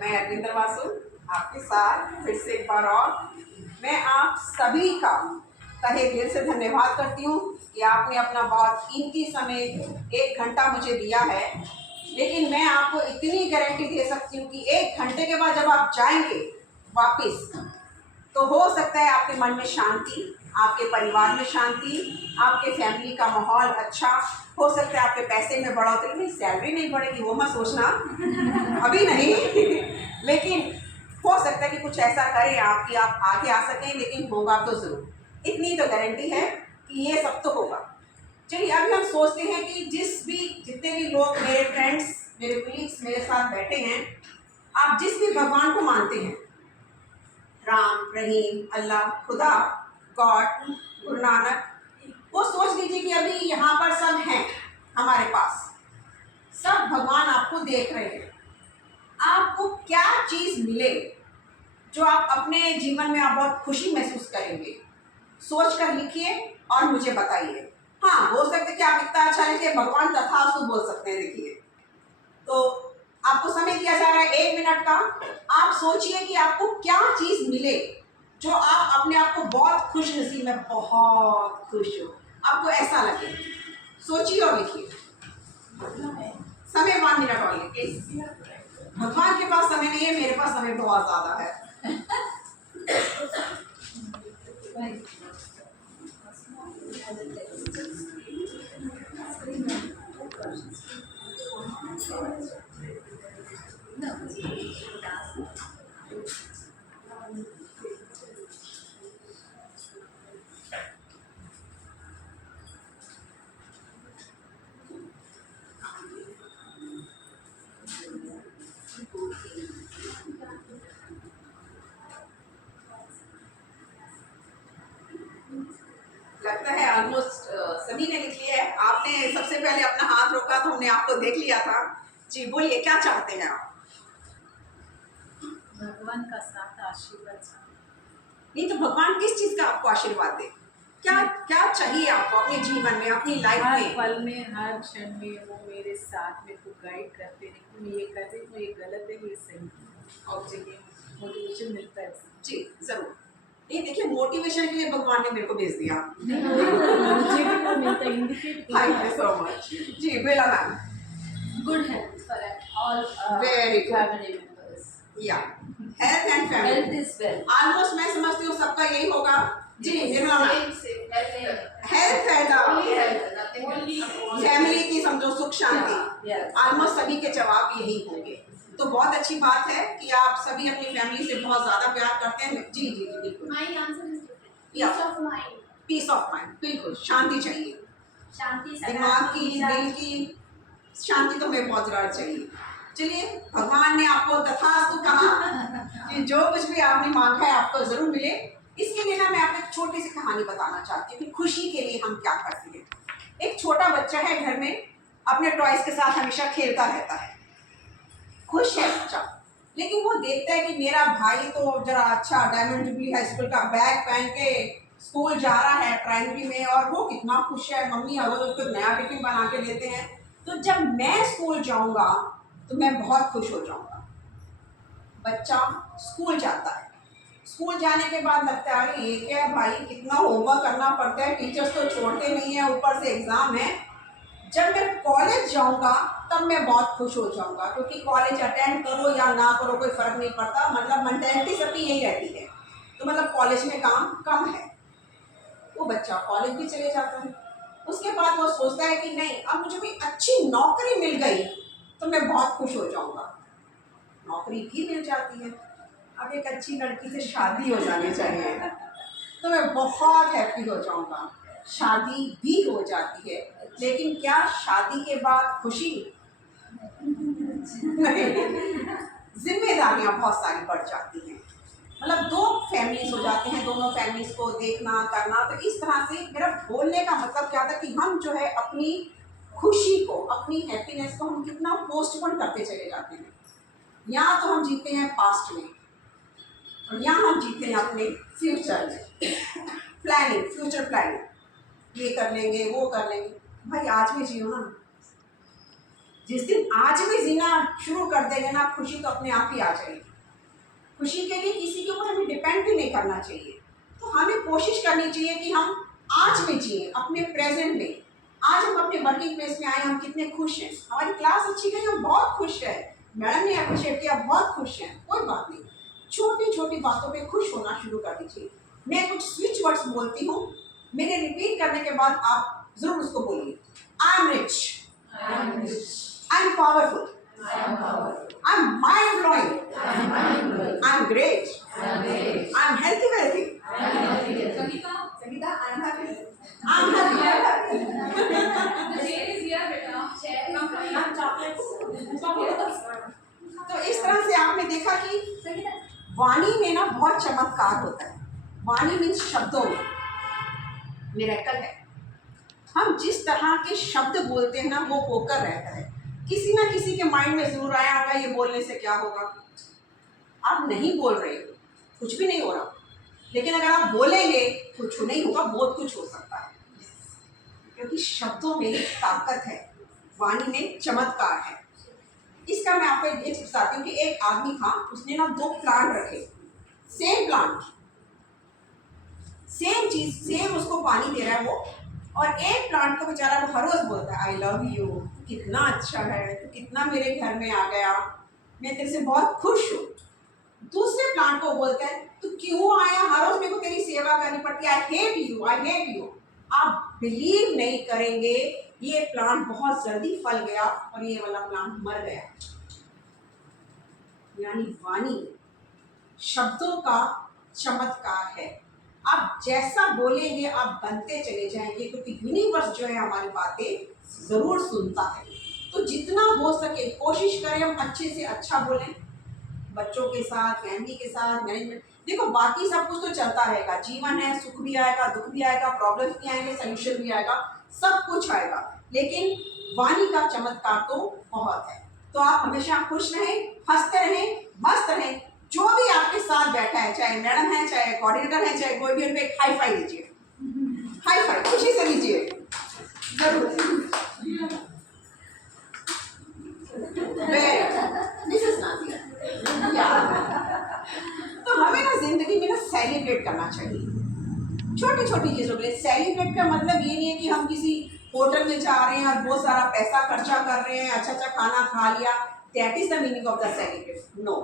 मैं अरविंदर वासु आपके साथ फिर से एक बार और मैं आप सभी का तहे दिल से धन्यवाद करती हूँ कि आपने अपना बहुत कीमती समय 1 घंटा मुझे दिया है। लेकिन मैं आपको इतनी गारंटी दे सकती हूँ कि 1 घंटे के बाद जब आप जाएंगे वापस, तो हो सकता है आपके मन में शांति, आपके परिवार में शांति, आपके फैमिली का माहौल अच्छा हो सकता है, आपके पैसे में बढ़ोतरी। नहीं, सैलरी नहीं बढ़ेगी वो मत सोचना, अभी नहीं लेकिन हो सकता है कि कुछ ऐसा करें आप कि आप आगे आ सकें, लेकिन होगा तो ज़रूर, इतनी तो गारंटी है कि ये सब तो होगा। चलिए, अभी हम सोचते हैं कि जितने भी लोग मेरे फ्रेंड्स, मेरे कलीग्स मेरे साथ बैठे हैं, आप जिस भी भगवान को मानते हैं, राम, रहीम, अल्लाह, खुदा, गॉड, गुरु नानक, वो सोच लीजिए कि अभी यहाँ पर सब हैं हमारे पास, सब भगवान आपको देख रहे हैं। आपको क्या चीज़ मिले जो आप अपने जीवन में आप बहुत खुशी महसूस करेंगे, सोच कर लिखिए और मुझे बताइए। हाँ, हो सकता है कि आप इतना अच्छा लिखिए, भगवान तथास्तु बोल सकते हैं। देखिए, तो आपको समय दिया जा रहा है 1 मिनट का। आप सोचिए कि आपको क्या चीज़ मिले जो आप अपने आप को बहुत खुश नसीब में, बहुत खुश हो, आपको ऐसा लगे। सोचिए और लिखिए। समय 1 मिनट और लिखिए। भगवान के पास समय नहीं है, मेरे पास समय बहुत ज़्यादा है। लगता है ऑलमोस्ट सभी ने लिख लिया है। आपने सबसे पहले अपना हाथ रोका तो हमने आपको देख लिया था। जी, बोलिए, क्या चाहते हैं आप? भगवान का साथ, आशीर्वाद। नहीं तो भगवान किस चीज़ का आपको आशीर्वाद दे? क्या क्या चाहिए आपको अपने जीवन में, अपनी लाइफ हर में? पल में, हर क्षण में वो मेरे साथ में को गाइड करते हैं कि मैं ये कर रही हूँ, ये गलत है, ये सही है, और मुझे मोटिवेशन मिलता है। जी, ज़रूर। नहीं, देखिए, मोटिवेशन के लिए भगवान ने मेरे को भेज दिया। मुझे भी वो मिलता है, indicate thank you so much. जी, Bela ma'am. Good health for all Very good. Family members. या health and family, health is wealth. Almost मैं समझती हूँ सबका यही होगा। जी, Nirmala ma'am. Health and family की समझो सुख शांति, ऑलमोस्ट सभी के जवाब यही होंगे। तो बहुत अच्छी बात है कि आप सभी अपनी फैमिली से बहुत ज़्यादा प्यार करते हैं। जी जी जी, बिल्कुल। पीस ऑफ माइंड, बिल्कुल, शांति चाहिए, दिमाग की, दिल की शांति तो हमें बहुत ज़्यादा चाहिए। चलिए, भगवान ने आपको तथास्तु कहा कि जो कुछ भी आपने मांगा है आपको ज़रूर मिले। इसके लिए ना मैं आपको एक छोटी सी कहानी बताना चाहती हूँ कि खुशी के लिए हम क्या करते हैं। एक छोटा बच्चा है, घर में अपने टॉयज के साथ हमेशा खेलता रहता है, खुश है बच्चा, लेकिन वो देखता है कि मेरा भाई तो जरा अच्छा डायमंड जुबली हाई स्कूल का बैग पहन के स्कूल जा रहा है प्राइमरी में, और वो कितना खुश है, मम्मी रोज उसको नया टिफिन बना के देते हैं, तो जब मैं स्कूल जाऊंगा तो मैं बहुत खुश हो जाऊंगा। बच्चा स्कूल जाता है, स्कूल जाने के बाद लगता है अरे ये क्या है भाई, कितना होमवर्क करना पड़ता है, टीचर्स तो छोड़ते नहीं है, ऊपर से एग्ज़ाम है। जब मैं कॉलेज जाऊंगा तब मैं बहुत खुश हो जाऊंगा, क्योंकि कॉलेज अटेंड करो या ना करो कोई फ़र्क नहीं पड़ता, मतलब मेंटेलिटी सबकी यही रहती है, तो मतलब कॉलेज में काम कम है। वो बच्चा कॉलेज भी चले जाता है। उसके बाद वो सोचता है कि नहीं, अब मुझे कोई अच्छी नौकरी मिल गई तो मैं बहुत खुश हो जाऊंगा। नौकरी भी मिल जाती है, अब एक अच्छी लड़की से शादी हो जानी चाहिए तो मैं बहुत हैप्पी हो जाऊंगा। शादी भी हो जाती है, लेकिन क्या शादी के बाद खुशी? नहीं, जिम्मेदारियां बहुत सारी बढ़ जाती हैं, मतलब 2 फैमिलीज हो जाते हैं, दोनों फैमिलीज को देखना करना। तो इस तरह से मेरा बोलने का मतलब क्या था कि हम जो है अपनी खुशी को, अपनी हैप्पीनेस को हम कितना पोस्टपोन करते चले जाते हैं। यहाँ तो हम जीते हैं पास्ट में, और यहाँ हम जीते हैं अपने फ्यूचर में। प्लानिंग, फ्यूचर प्लानिंग, ये कर लेंगे, वो कर लेंगे। भाई आज में जियो ना, जिस दिन आज भी जीना शुरू कर देंगे ना, खुशी तो अपने आप ही आ जाएगी। खुशी के लिए किसी के ऊपर हमें डिपेंड भी नहीं करना चाहिए। तो हमें कोशिश करनी चाहिए कि हम आज में जिए, अपने प्रेजेंट में। आज हम अपने वर्किंग प्लेस में आए, हम कितने खुश हैं, हमारी क्लास अच्छी गई, हम बहुत खुश हैं, मैडम ने अप्रिशिएट किया, बहुत खुश हैं, कोई बात नहीं। छोटी छोटी बातों पे खुश होना शुरू कर दीजिए। मैं कुछ स्विच वर्ड्स बोलती हूँ, मेरे रिपीट करने के बाद आप जरूर उसको बोलिए। I am rich, I am powerful, I am mind blowing, I am great, I am healthy wealthy, Sangeeta, I am happy. I am happy. The chair is here, beta. Chair come from here. Chocolates. तो इस तरह से आपने देखा कि वाणी में ना बहुत चमत्कार होता है। वाणी मीन्स शब्दों में मिरेकल है। हम जिस तरह के शब्द बोलते हैं ना, वो होकर रहता है। किसी ना किसी के माइंड में जरूर आया होगा ये बोलने से क्या होगा। आप नहीं बोल रहे, कुछ भी नहीं हो रहा, लेकिन अगर आप बोलेंगे कुछ नहीं होगा, बहुत कुछ हो सकता है, क्योंकि शब्दों में ताकत है, वाणी में चमत्कार है। इसका मैं आपको एक चीज बताती हूँ कि एक आदमी था, उसने ना 2 प्लांट रखे, सेम प्लांट, सेम चीज, सेम उसको पानी दे रहा है वो, और एक प्लांट को बेचारा वो हर रोज बोलता है आई लव यू, कितना अच्छा है, तो कितना मेरे घर में आ गया, मैं तेरे से बहुत खुश हूँ। दूसरे प्लांट को बोलता है तू क्यों आया, हर रोज मेरे को तेरी सेवा करनी पड़ती है, I hate you, I hate you. आप बिलीव नहीं करेंगे, ये प्लांट बहुत जल्दी फल गया और ये वाला प्लांट मर गया। यानी वाणी शब्दों का चमत्कार है। आप जैसा बोलेंगे आप बनते चले जाएंगे, क्योंकि यूनिवर्स जो है हमारी बातें जरूर सुनता है। तो जितना हो सके कोशिश करें हम अच्छे से अच्छा बोलें, बच्चों के साथ, फैमिली के साथ, मैनेजमेंट। देखो बाकी सब कुछ तो चलता रहेगा, जीवन है, सुख भी आएगा, दुख भी आएगा, प्रॉब्लम्स भी आएंगे, सोल्यूशन भी आएगा, सब कुछ आएगा, लेकिन वाणी का चमत्कार तो बहुत है। तो आप हमेशा खुश रहें, हंसते रहें, मस्त रहें। जो भी आपके साथ बैठा है, चाहे मैडम है, चाहे कोऑर्डिनेटर है, चाहे कोई भी, उनको एक हाई फाई लीजिए, हाई फाई खुशी से लीजिए जरूर। तो हमें ना जिंदगी में ना सेलिब्रेट करना चाहिए, छोटी छोटी चीजों के लिए। सेलिब्रेट का मतलब ये नहीं है कि हम किसी होटल में जा रहे हैं और बहुत सारा पैसा खर्चा कर रहे हैं, अच्छा अच्छा खाना खा लिया, that is the meaning of the celebrate. No,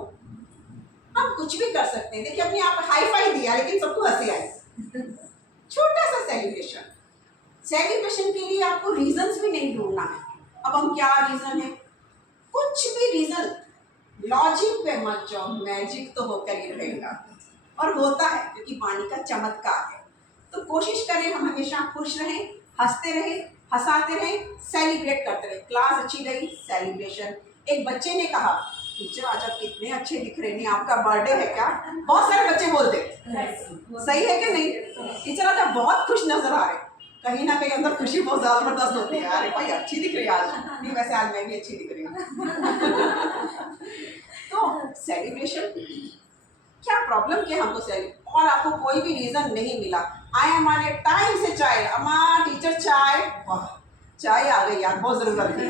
हम कुछ भी कर सकते हैं। देखिए अपने आप हाई फाई दिया लेकिन सबको हंसी आई, छोटा सा सेलिब्रेशन। सेलिब्रेशन के लिए आपको रीजंस भी नहीं ढूंढना है। अब हम क्या रीजन है, कुछ भी रीजन, लॉजिक पे मत जाओ, मैजिक तो होकर ही रहेगा, और होता है क्योंकि वाणी का चमत्कार है। तो कोशिश करें हम हमेशा खुश रहें, हंसते रहें, हंसाते रहें, सेलिब्रेट करते रहें। क्लास अच्छी गई, सेलिब्रेशन। एक बच्चे ने कहा टीचर आज आप कितने अच्छे दिख रहे हैं, आपका बर्थडे है क्या? बहुत सारे बच्चे बोलते, सही है कि नहीं? टीचर आज आप बहुत खुश नजर आ रहे। कहीं ना कहीं अंदर खुशी बहुत जबरदस्त होती है, अरे भाई अच्छी दिख रही है आज, नहीं वैसे आज मैं भी अच्छी दिख रही हूँ। तो सेलिब्रेशन, क्या प्रॉब्लम क्या हमको सेलिब्रेट, और आपको कोई भी रीजन नहीं मिला, आए हमारे टाइम से चाय, अम्मा टीचर चाय, वाह चाय आ गई यार, बहुत जरूरत थी।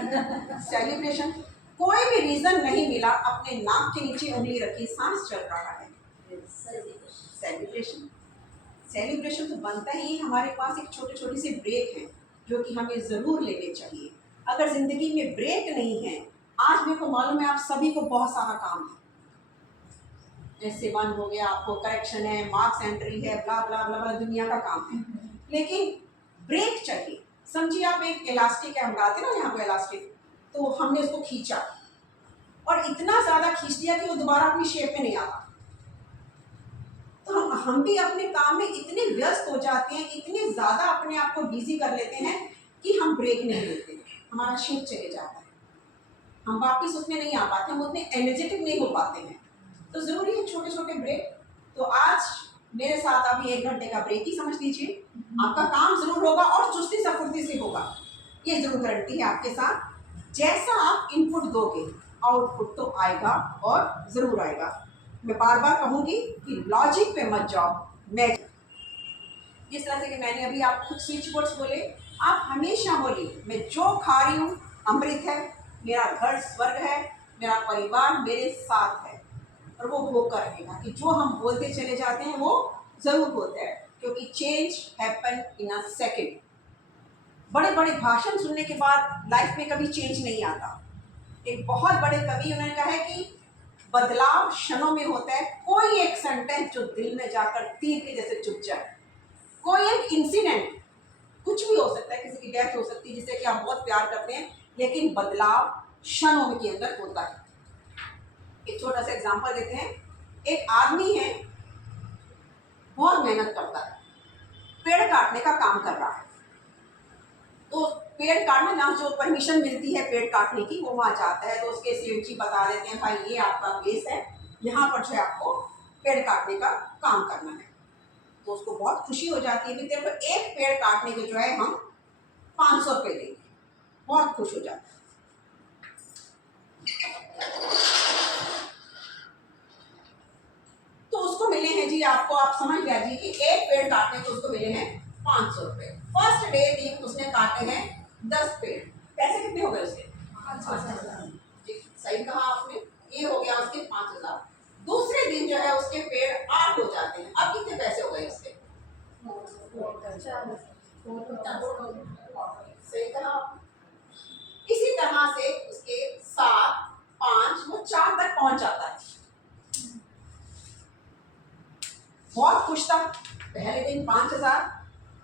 सेलिब्रेशन, कोई भी रीजन नहीं मिला, अपने नाक के नीचे उंगली रखी, सांस चल रहा है, सेलिब्रेशन। सेलिब्रेशन तो बनता ही हमारे पास एक छोटे छोटी सी ब्रेक है जो कि हमें ज़रूर लेने चाहिए। अगर ज़िंदगी में ब्रेक नहीं है, आज मेरे को मालूम है आप सभी को बहुत सारा काम है, जैसे वन हो गया, आपको करेक्शन है, मार्क्स एंट्री है, ब्ला ब्ला ब्ला ब्ला, दुनिया का काम है, लेकिन ब्रेक चाहिए। समझिए आप एक इलास्टिक है, हम डालते ना यहाँ पे इलास्टिक, तो हमने उसको खींचा और इतना ज़्यादा खींच दिया कि वो दोबारा अपनी शेप में नहीं आता। तो हम भी अपने काम में इतने व्यस्त हो जाते हैं, इतने ज़्यादा अपने आप को बिजी कर लेते हैं कि हम ब्रेक नहीं लेते, हमारा शिफ्ट चले जाता है, हम वापस उसमें नहीं आ पाते, हम उतने एनर्जेटिक नहीं हो पाते हैं। तो ज़रूरी है छोटे छोटे ब्रेक। तो आज मेरे साथ अभी 1 घंटे का ब्रेक ही समझ लीजिए, आपका काम ज़रूर होगा और चुस्ती सफुर्ती से होगा, ये ज़रूर गारंटी है आपके साथ। जैसा आप इनपुट दोगे आउटपुट तो आएगा और ज़रूर आएगा। मैं बार बार कहूँगी कि लॉजिक पे मत जाओ, मैं जिस तरह से कि मैंने अभी आपको कुछ स्विच वर्ड्स बोले, आप हमेशा बोलिए मैं जो खा रही हूँ अमृत है, मेरा घर स्वर्ग है, मेरा परिवार मेरे साथ है, और वो होकर रहेगा कि जो हम बोलते चले जाते हैं वो ज़रूर होता है, क्योंकि change happen in a second. बड़े बड़े भाषण सुनने के बाद लाइफ में कभी चेंज नहीं आता। एक बहुत बड़े कवि उन्होंने कहा है कि बदलाव क्षणों में होता है। कोई एक सेंटेंस जो दिल में जाकर तीर के जैसे चुभ जाए, कोई एक इंसिडेंट, कुछ भी हो सकता है, किसी की डेथ हो सकती है जिसे कि आप बहुत प्यार करते हैं, लेकिन बदलाव क्षणों के अंदर होता है। एक छोटा सा एग्जांपल देते हैं। एक आदमी है, बहुत मेहनत करता है, पेड़ काटने का काम कर रहा है। तो पेड़ काटना ना, जो परमिशन मिलती है पेड़ काटने की, वो वहाँ जाता है तो उसके सेठ जी बता देते हैं, भाई ये आपका प्लेस है, यहाँ पर जो है आपको पेड़ काटने का काम करना है। तो उसको बहुत खुशी हो जाती है, भी तेरे को एक पेड़ काटने के जो है हम 500 रुपये देंगे। बहुत खुश हो जाता है। तो उसको मिले हैं जी, आपको आप समझ गया जी कि एक पेड़ काटने को उसको मिले हैं 500 रुपये। फर्स्ट डे दिन उसने काटे हैं 10 पेड़। पैसे कितने हो गए उसके? 5,000। सही कहा आपने, ये हो गया उसके 5,000। दूसरे दिन जो है उसके पेड़ 8 हो जाते हैं। अब कितने पैसे हो गए उसके? सही कहा आपने। इसी तरह से उसके 7, 5, वो 4 तक पहुंच जाता है। बहुत खुश था। पहले दिन 5,000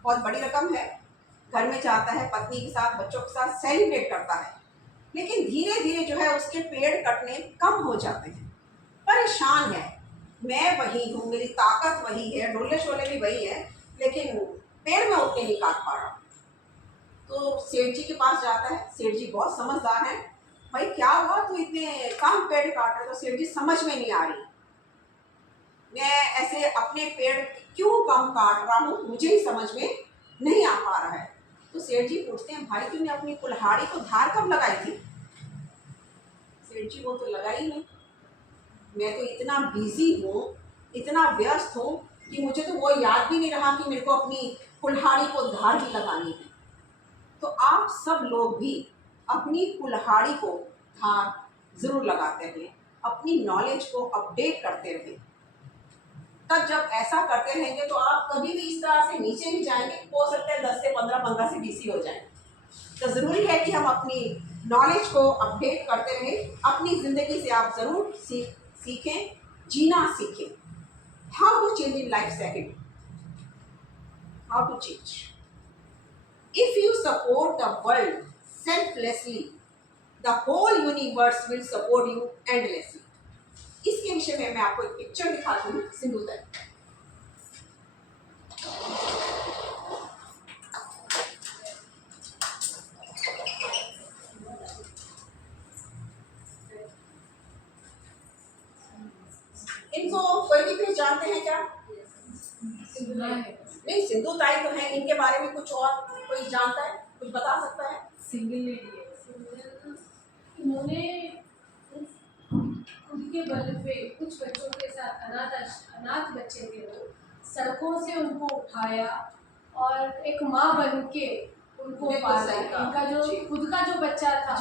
बहुत बड़ी रकम है। घर में जाता है, पत्नी के साथ, बच्चों के साथ सेलिब्रेट करता है। लेकिन धीरे धीरे जो है उसके पेड़ कटने कम हो जाते हैं। परेशान है, मैं वही हूँ, मेरी ताकत वही है, डोले शोले भी वही है, लेकिन पेड़ में उतने नहीं काट पा रहा। तो सेठ जी के पास जाता है। सेठ जी बहुत समझदार हैं। भाई क्या हुआ, तू इतने कम पेड़ काट रहा? तो सेठ जी समझ में नहीं आ रही, मैं ऐसे अपने पेड़ क्यों कम काट रहा हूँ, मुझे ही समझ में नहीं आ पा रहा है। तो सेठ जी पूछते हैं, भाई तूने अपनी कुल्हाड़ी को धार कब लगाई थी? सेठ जी, वो तो लगाई नहीं, मैं तो इतना बिजी हूँ, इतना व्यस्त हूँ कि मुझे तो वो याद भी नहीं रहा कि मेरे को अपनी कुल्हाड़ी को धार भी लगानी है। तो आप सब लोग भी अपनी कुल्हाड़ी को धार जरूर लगाते रहें, अपनी नॉलेज को अपडेट करते रहें। तब जब ऐसा करते रहेंगे तो आप कभी भी इस तरह से नीचे नहीं जाएंगे। हो सकता है 10 से 15, 15 से 20 ही हो जाए। तो ज़रूरी है कि हम अपनी नॉलेज को अपडेट करते रहें। अपनी ज़िंदगी से आप ज़रूर सीखें, जीना सीखें। How to change in life second, how to change. If you support the world selflessly, the whole universe will support you endlessly. इसके विषय में मैं आपको एक पिक्चर दिखाती हूँ, सिंधु तट। इनको कोई भी पहचानते हैं क्या? नहीं, सिंधु ताई तो है, इनके बारे में कुछ और कोई जानता है, कुछ बता सकता है? सिंगल लेडी है। इन्होंने उनके बल पे कुछ बच्चों के साथ, अनाथ बच्चे थे वो, सड़कों से उनको उठाया और एक माँ बन के उनको पाला। इनका जो खुद का जो बच्चा था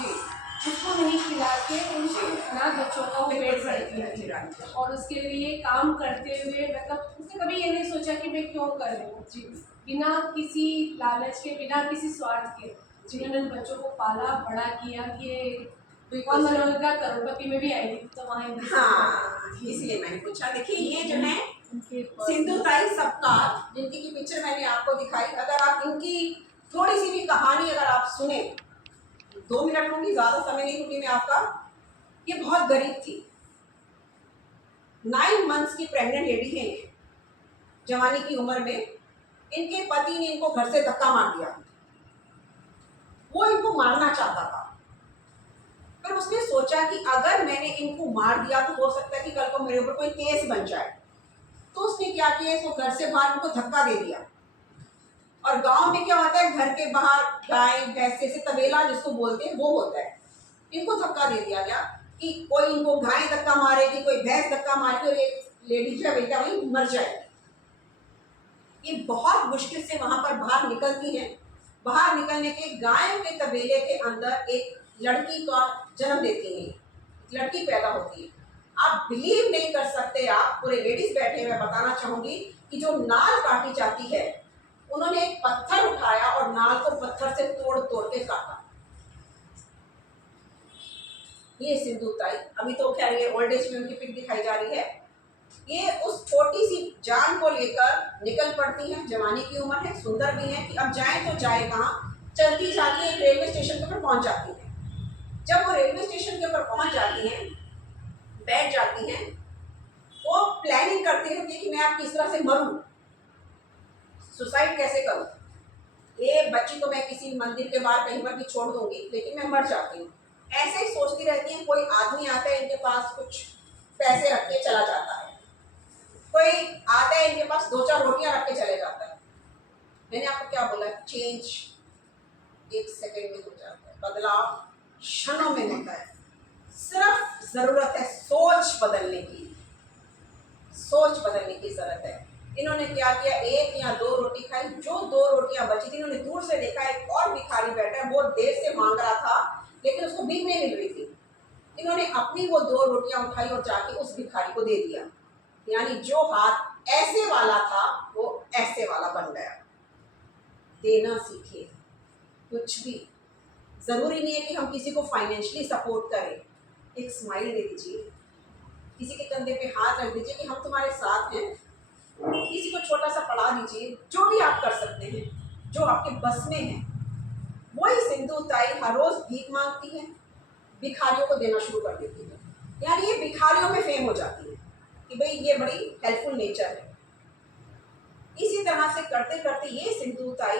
उसको नहीं खिला के उन अनाथ बच्चों का वो पेट भरती थी, और उसके लिए काम करते हुए, मतलब उसने कभी ये नहीं सोचा कि मैं क्यों कर रही हूँ। बिना किसी लालच के, बिना किसी स्वार्थ के जिन्होंने बच्चों को पाला, बड़ा किया कि कौन मनोरंजन करोड़पति में भी आई थी, तो वहाँ हाँ, इसलिए मैंने पूछा। देखिए ये जो है सिंधु ताई सपकाल, जिनकी की पिक्चर मैंने आपको दिखाई, अगर आप इनकी थोड़ी सी भी कहानी अगर आप सुने, 2 मिनट लूंगी, ज्यादा समय नहीं लूंगी मैं आपका। ये बहुत गरीब थी, 9 मंथ्स की प्रेग्नेंट लेडी है ये, जवानी की उम्र में। इनके पति ने इनको घर से धक्का मार दिया, वो इनको मारना चाहता था। फिर उसने सोचा कि अगर मैंने इनको मार दिया तो हो सकता है कि कल को मेरे ऊपर कोई केस बन जाए। तो उसने क्या किया, इसको घर से बाहर इनको धक्का दे दिया। और गांव में क्या होता है, घर के बाहर गाय भैंस से तबेला जिसको बोलते हैं वो होता है। इनको धक्का दे दिया गया कि कोई इनको गाय धक्का मारेगी, कोई भैंस धक्का मारेगी और एक लेडी जो है बेटा वही मर जाएगी। ये बहुत मुश्किल से वहां पर बाहर निकलती है। बाहर निकलने के गायों के तबेले के अंदर एक लड़की का जन्म देती हैं, लड़की पैदा होती है। आप बिलीव नहीं कर सकते, आप पूरे लेडीज बैठे हुए बताना चाहूंगी कि जो नाल काटी जाती है, उन्होंने एक पत्थर उठाया और नाल को पत्थर से तोड़ तोड़ के काटा। ये सिंधु ताई, अभी तो खैर ये ओल्ड एज में उनकी पिक दिखाई जा रही है। ये उस छोटी सी जान को लेकर निकल पड़ती हैं, जवानी की उम्र है, सुंदर भी है कि अब जाए तो जाए कहाँ, चलती जाती है, एक रेलवे स्टेशन के ऊपर पहुंच जाती है। जब वो रेलवे स्टेशन के ऊपर पहुंच जाती हैं, बैठ जाती हैं, वो प्लानिंग करती रहती है कि मैं अब किस तरह से मरूं, सुसाइड कैसे करूं, ये बच्ची को मैं किसी मंदिर के बाहर कहीं पर भी छोड़ दूंगी, लेकिन मैं मर जाती हूँ, ऐसे ही सोचती रहती हैं। कोई आदमी आता है, इनके पास कुछ पैसे रख के चला जाता है, कोई आता है इनके पास 2-4 रोटियां रख के चले जाता है। मैंने आपको क्या बोला, चेंज एक सेकंड में हो जाता है, बदलाव क्षणों में होता है। सिर्फ जरूरत है सोच बदलने की, सोच बदलने की जरूरत है। इन्होंने क्या किया, 1 या 2 रोटी खाई, जो 2 रोटियां बची थी, इन्होंने दूर से देखा एक और भिखारी बैठा है, बहुत देर से मांग रहा था लेकिन उसको भीख नहीं मिल रही थी। इन्होंने अपनी वो 2 रोटियां उठाई और जाके उस भिखारी को दे दिया, यानी जो हाथ ऐसे वाला था वो ऐसे वाला बन गया। देना सीखिए, कुछ भी जरूरी नहीं है कि हम किसी को फाइनेंशियली सपोर्ट करें, एक स्माइल दे दीजिए, किसी के कंधे पे हाथ रख दीजिए कि हम तुम्हारे साथ हैं, किसी को छोटा सा पढ़ा दीजिए, जो भी आप कर सकते हैं, जो आपके बस में है। वही सिंधु ताई हर रोज भीख मांगती है, भिखारियों को देना शुरू कर देती है, यानी ये भिखारियों में फेम हो जाती है कि भाई ये बड़ी हेल्पफुल नेचर है। इसी तरह से करते करते ये सिंधु ताई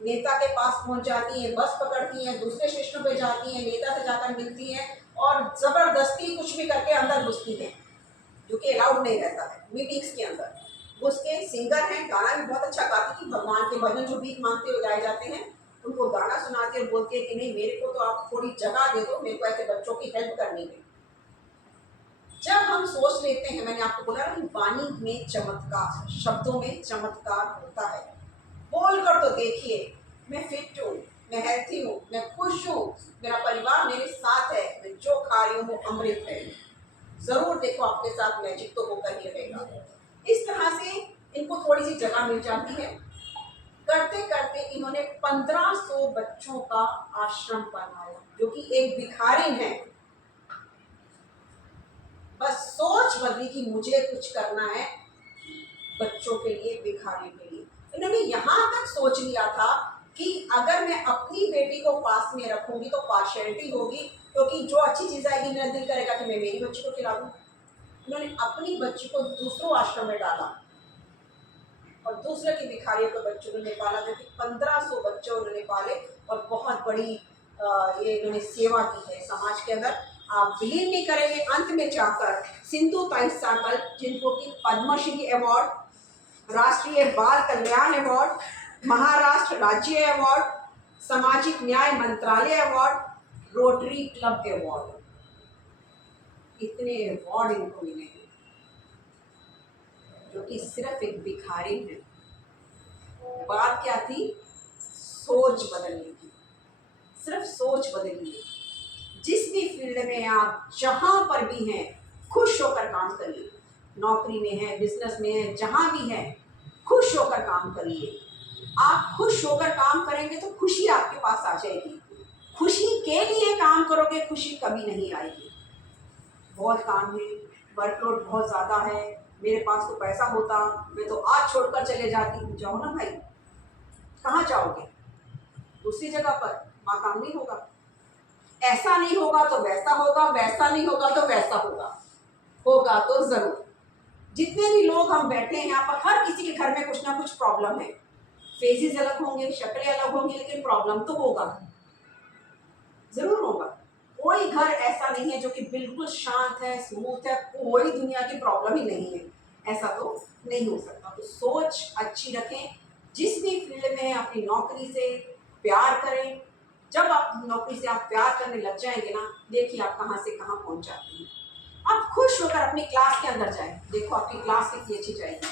नेता के पास पहुंच जाती है, बस पकड़ती हैं, दूसरे स्टेशनों पे जाती हैं, नेता से जाकर मिलती हैं और जबरदस्ती कुछ भी करके अंदर घुसती हैं, जो कि अलाउड नहीं रहता है मीटिंग्स के अंदर। घुस के सिंगर हैं, गाना भी बहुत अच्छा गाती थी, भगवान के भजन जो भीख मांगते हुए गाए जाते हैं उनको गाना सुनाती है और बोलती है कि नहीं मेरे को तो आप थोड़ी जगह दे दो, मेरे को ऐसे बच्चों की हेल्प करनी है। जब हम सोच लेते हैं, मैंने आपको बोला ना वाणी में चमत्कार, शब्दों में चमत्कार होता है। बोल कर तो देखिए, मैं फिट हूँ, मैं हेल्थी हूँ, मैं खुश हूँ, मेरा परिवार मेरे साथ है, मैं जो खा रही हूँ वो अमृत है। जरूर देखो आपके साथ मैजिक तो होकर ही रहेगा। इस तरह से इनको थोड़ी सी जगह मिल जाती है। करते करते इन्होंने 1500 बच्चों का आश्रम बनाया, जो कि एक भिखारिन है। बस सोच बदली कि मुझे कुछ करना है बच्चों के लिए, भिखारियों के लिए। इन्होंने यहाँ तक सोच लिया था कि अगर मैं अपनी बेटी को पास में रखूंगी तो पार्शियलिटी होगी, क्योंकि जो अच्छी चीज़ आएगी मेरा दिल करेगा कि मैं मेरी बच्ची को खिला दूँ। उन्होंने अपनी बच्ची को दूसरों आश्रम में डाला और दूसरे की भिखारियों के बच्चों ने पाला, जो कि 1500 बच्चे उन्होंने पाले और बहुत बड़ी ये इन्होंने सेवा की है समाज के अंदर। आप बिलीव नहीं करेंगे, अंत में जाकर सिंधु ताई साकल, जिनको कि पद्मश्री अवार्ड, राष्ट्रीय बाल कल्याण अवार्ड, महाराष्ट्र राज्य अवार्ड, सामाजिक न्याय मंत्रालय अवार्ड, रोटरी क्लब अवार्ड, इतने अवार्ड इनको मिले हैं, जो कि सिर्फ एक भिखारी है। बात क्या थी, सोच बदलने की, सिर्फ सोच बदलिए। जिस भी फील्ड में आप जहां पर भी हैं, खुश होकर काम करिए, नौकरी में है, बिजनेस में है, जहां भी है, खुश होकर काम करिए। आप खुश होकर काम करेंगे तो खुशी आपके पास आ जाएगी। खुशी के लिए काम करोगे, खुशी कभी नहीं आएगी। बहुत काम है, वर्कलोड बहुत ज़्यादा है, मेरे पास तो पैसा होता मैं तो आज छोड़कर चले जाती। जाओ ना भाई, कहाँ जाओगे, दूसरी जगह पर, वहाँ काम नहीं होगा। ऐसा नहीं होगा तो वैसा होगा, वैसा नहीं होगा तो वैसा होगा, होगा तो जरूर। जितने भी लोग हम बैठे हैं यहाँ पर, हर किसी के घर में कुछ ना कुछ प्रॉब्लम है। फेजेस अलग होंगे, शक्लें अलग होंगी, लेकिन प्रॉब्लम तो होगा, जरूर होगा। कोई घर ऐसा नहीं है जो कि बिल्कुल शांत है, स्मूथ है, कोई दुनिया की प्रॉब्लम ही नहीं है, ऐसा तो नहीं हो सकता। तो सोच अच्छी रखें, जिस भी फील्ड में अपनी नौकरी से प्यार करें। जब आप नौकरी से आप प्यार करने लग जाएंगे ना, देखिए आप कहाँ से कहाँ पहुँच जाते हैं। आप खुश होकर अपनी क्लास के अंदर जाएं, देखो आपकी क्लास कितनी अच्छी जाएगी।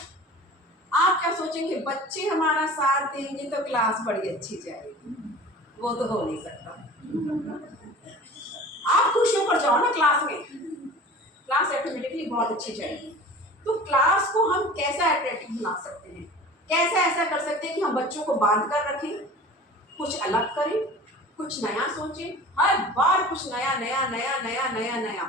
आप क्या सोचेंगे, बच्चे हमारा साथ देंगे तो क्लास बड़ी अच्छी जाएगी, वो तो हो नहीं सकता। आप खुश होकर जाओ ना क्लास में, क्लास ऑटोमेटिकली बहुत अच्छी जाएगी। तो क्लास को हम कैसा अट्रैक्टिव बना सकते हैं, कैसे ऐसा कर सकते हैं कि हम बच्चों को बांध कर रखें, कुछ अलग करें, कुछ नया सोचें, हर बार कुछ नया नया नया नया नया नया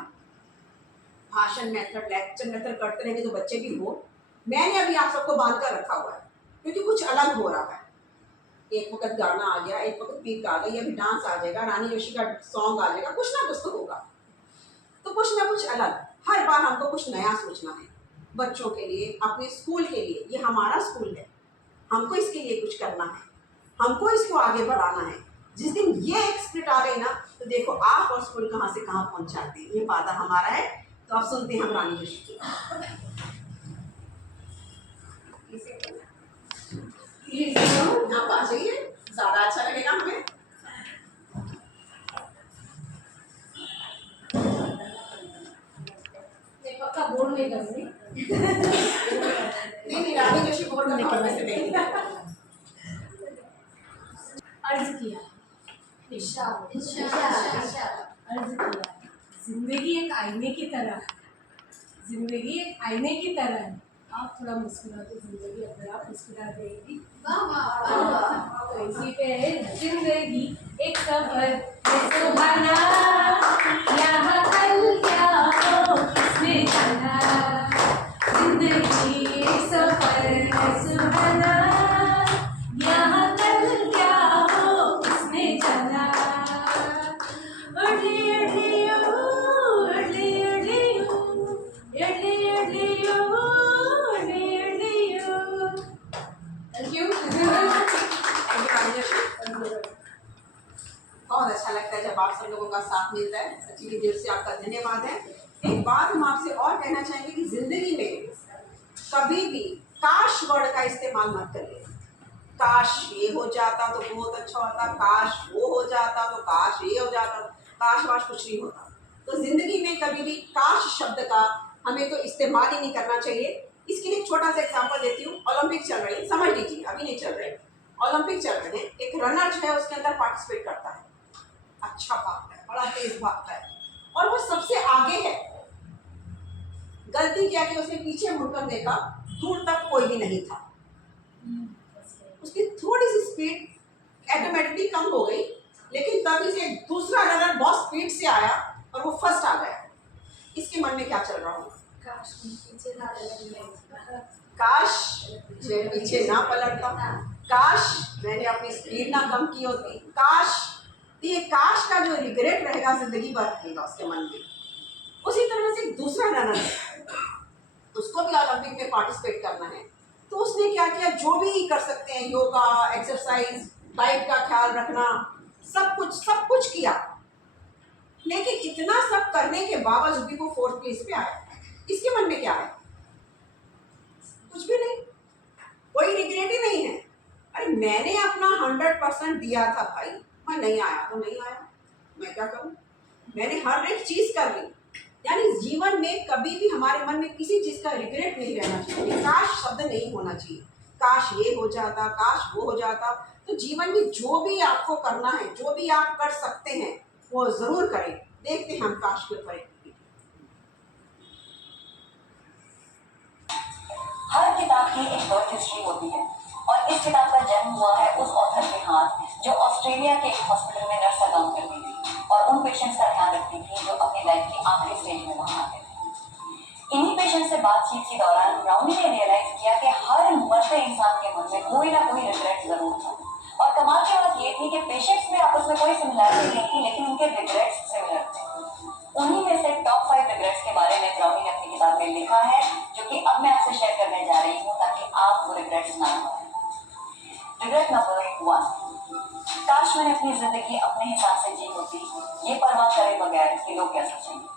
भाषण मेथड, लेक्चर मेथड करते रहेंगे तो बच्चे भी हो। मैंने अभी आप सबको बांध कर रखा हुआ है क्योंकि कुछ अलग हो रहा है। एक वक्त गाना आ गया, एक वक्त पीक आ गई, अभी डांस आ जाएगा, रानी जोशी का सॉन्ग आ जाएगा, कुछ ना कुछ तो होगा। तो कुछ ना कुछ अलग, हर बार हमको कुछ नया सोचना है बच्चों के लिए, अपने स्कूल के लिए। ये हमारा स्कूल है, हमको इसके लिए कुछ करना है, हमको इसको आगे बढ़ाना है। जिस दिन ये एक स्पिरिट आ गई ना तो देखो आप और स्कूल कहाँ से कहाँ पहुंच जाते हैं। ये वादा हमारा है। तो आप सुनते हैं हम रानी जोशी की। आप आ जाइए, ज्यादा अच्छा लगेगा हमें। पक्का बोर्ड नहीं करूँगी। नहीं, रानी जोशी बोर्ड का नाम वैसे नहीं। अर्ज किया, अर्ज किया, जिंदगी एक आईने की तरह है, जिंदगी एक आईने की तरह है। आप थोड़ा मुस्कुरा तो जिंदगी अपने आप मुस्कुरा देगी। तो इसी पे है जिंदगी एक सफर है सुहाना, यहाँ कल क्या हो किसने जाना। जिंदगी एक सफर है सुहाना, यहाँ कल क्या हो किसने जाना। उड़ली उड़ली उड़ली उड़ली उड़ली उड़ली उड़ली। थैंक यू रानी जोशी। बहुत अच्छा लगता है जब आप सब लोगों का साथ मिलता है। सच्ची दिल से आपका धन्यवाद है। एक बात हम आपसे और कहना चाहेंगे कि जिंदगी में कभी भी काश वर्ड का इस्तेमाल मत करिए। काश ये हो जाता तो बहुत अच्छा होता, काश वो हो जाता तो काश ये हो जाता, काश वाश कुछ नहीं होता। तो जिंदगी में कभी भी काश शब्द का हमें तो इस्तेमाल ही नहीं करना चाहिए। इसके लिए एक छोटा सा एग्जांपल देती हूँ। ओलंपिक चल रही है, समझ लीजिए, अभी नहीं चल रहे, ओलंपिक चल रहे हैं। एक रनर जो है उसके अंदर पार्टिसिपेट करता है, अच्छा भागता है, बड़ा तेज भागता है और वो सबसे आगे है। गलती क्या कि उसने पीछे मुड़कर देखा, दूर तक कोई भी नहीं था। उसकी थोड़ी सी स्पीड ऑटोमेटिकली कम हो गई, लेकिन तभी से दूसरा रनर बहुत स्पीड से आया और वो फर्स्ट आ गया। इसके मन में क्या चल रहा होगा? काश मैं पीछे ना पलटता, काश मैंने अपनी स्पीड ना कम की होती, काश। ये काश का जो रिग्रेट रहेगा जिंदगी भर रहेगा उसके मन में। उसी तरह से दूसरा रनर है, उसको भी ओलंपिक में पार्टिसिपेट करना है। तो उसने क्या किया, जो भी कर सकते हैं, योगा, एक्सरसाइज, डाइट का ख्याल रखना, सब कुछ किया, लेकिन इतना सब करने के बावजूद भी वो 4th प्लेस पे आया। इसके मन में क्या है? कुछ भी नहीं, कोई रिग्रेट ही नहीं है। अरे मैंने अपना 100% दिया था भाई, मैं नहीं आया तो नहीं आया, मैं क्या करूं, मैंने हर एक चीज कर ली। यानी जीवन में कभी भी हमारे मन में किसी चीज का रिग्रेट नहीं रहना चाहिए, काश शब्द नहीं होना चाहिए। काश ये हो जाता, काश वो हो जाता। तो जीवन में जो भी आपको करना है, जो भी आप कर सकते हैं, वो जरूर करें। देखते हैं हम काश के ऊपर। हर किताब की एक बर्थ हिस्ट्री होती है और इस किताब का जन्म हुआ है उस ऑथर के हाथ जो ऑस्ट्रेलिया के एक हॉस्पिटल में नर्स का काम करती थी और उन पेशेंट्स का ध्यान रखती थी जो अपनी लाइफ की आखिरी स्टेज में वहां आते थे। इन्हीं पेशेंट से बातचीत के दौरान ब्राउनी ने रियलाइज किया कि हर मरते इंसान के मन में कोई ना कोई रिग्रेट जरूर था। और कमाल की बात ये थी कि पेशेंट्स में आपस में कोई सिमिलैरिटी नहीं थी, लेकिन उनके रिग्रेट्स सिमिलर थे। उन्हीं में से टॉप 5 रिग्रेट्स के बारे में ब्राउनी ने अपनी किताब में लिखा है, जो कि अब मैं आपसे शेयर करने जा रही हूँ ताकि आप वो रिग्रेट्स ना करें। रिग्रेट नंबर 1, काश मैंने अपनी जिंदगी अपने हिसाब से जी होती, ये परवाह करे बगैर कि लोग क्या सोचेंगे।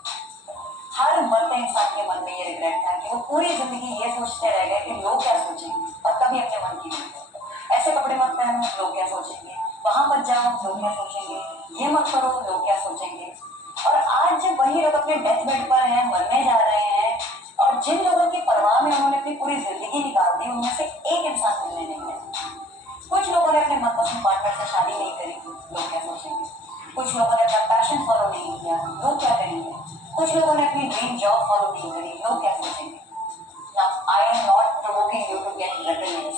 हर मरते इंसान के मन में ये रिग्रेट था कि वो पूरी जिंदगी ये सोचते रह गए कि लोग क्या सोचेंगे और कभी अपने मन की नहीं। ऐसे कपड़े मत पहनो, लोग क्या सोचेंगे, वहां मत जाओ, लोग क्या सोचेंगे, ये मत करो, लोग क्या सोचेंगे। और आज जब वही लोग अपने डेथ बेड पर हैं, मरने जा रहे हैं, और जिन लोगों की परवाह में उन्होंने अपनी पूरी जिंदगी निकाल दी, उनमें से एक इंसान मिलने नहीं गया। कुछ लोगों ने अपने मनपसंद पार्टनर से शादी नहीं करी, लोग क्या सोचेंगे। कुछ लोगों ने अपना पैशन फॉलो नहीं किया, कुछ लोगों ने अपनी ड्रीम जॉब फॉलो नहीं करी, लोग क्या सोचेंगे? Now, I am not provoking you to get rebellious.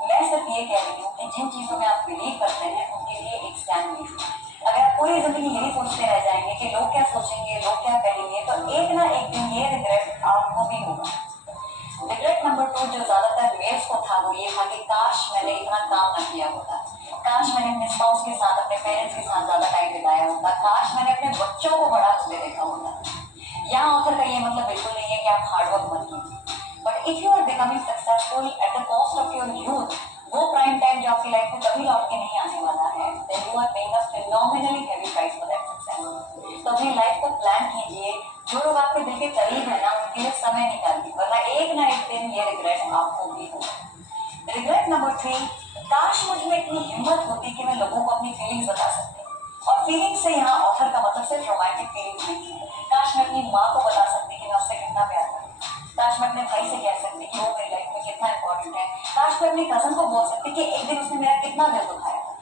मैं सिर्फ ये कह रही हूँ कि जिन चीजों में आप बिलीव करते हैं उनके लिए एक स्टैंड लीजिए। अगर आप पूरी जिंदगी यही सोचते रह जाएंगे कि लोग क्या सोचेंगे, लोग क्या कहेंगे, तो एक ना एक दिन ये रिग्रेट आपको भी होगा। रिग्रेट नंबर 2 जो ज्यादातर मेल्स को था वो ये था कि काश मैंने इतना काम ना किया होता, काश मैंने अपने स्पाउस के साथ, अपने पेरेंट्स के साथ ज्यादा टाइम बिताया होता, काश मैंने अपने बच्चों को बड़ा होते देखा होता। यहाँ ऑथर का ये मतलब बिल्कुल नहीं है कि आप हार्डवर्क मत कीजिए, but if you are becoming successful at the cost of your youth, वो प्राइम टाइम जो आपकी लाइफ में कभी लौट के नहीं आने वाला है, then you are paying a phenomenally heavy price for that success. तो अपनी लाइफ को प्लान कीजिए, जो लोग आपके दिल के करीब है ना उनके लिए समय निकालिए, वरना एक ना एक दिन ये रिग्रेट आपको भी होगा। रिग्रेट नंबर 3, काश मुझ में इतनी हिम्मत होती कि मैं लोगों को अपनी फीलिंग्स बता सकती। और फीलिंग्स से यहाँ ऑथर का मतलब सिर्फ रोमांटिक फीलिंग्स नहीं है। काश मैं अपनी माँ को बता सकती कि मैं उससे कितना प्यार करती हूँ, काश मैं अपने भाई से कह सकती कि वो मेरी लाइफ में कितना इंपॉर्टेंट है, काश मैं अपनी कजन को बोल सकती कि एक दिन उसने मेरा कितना दिल दुखाया था।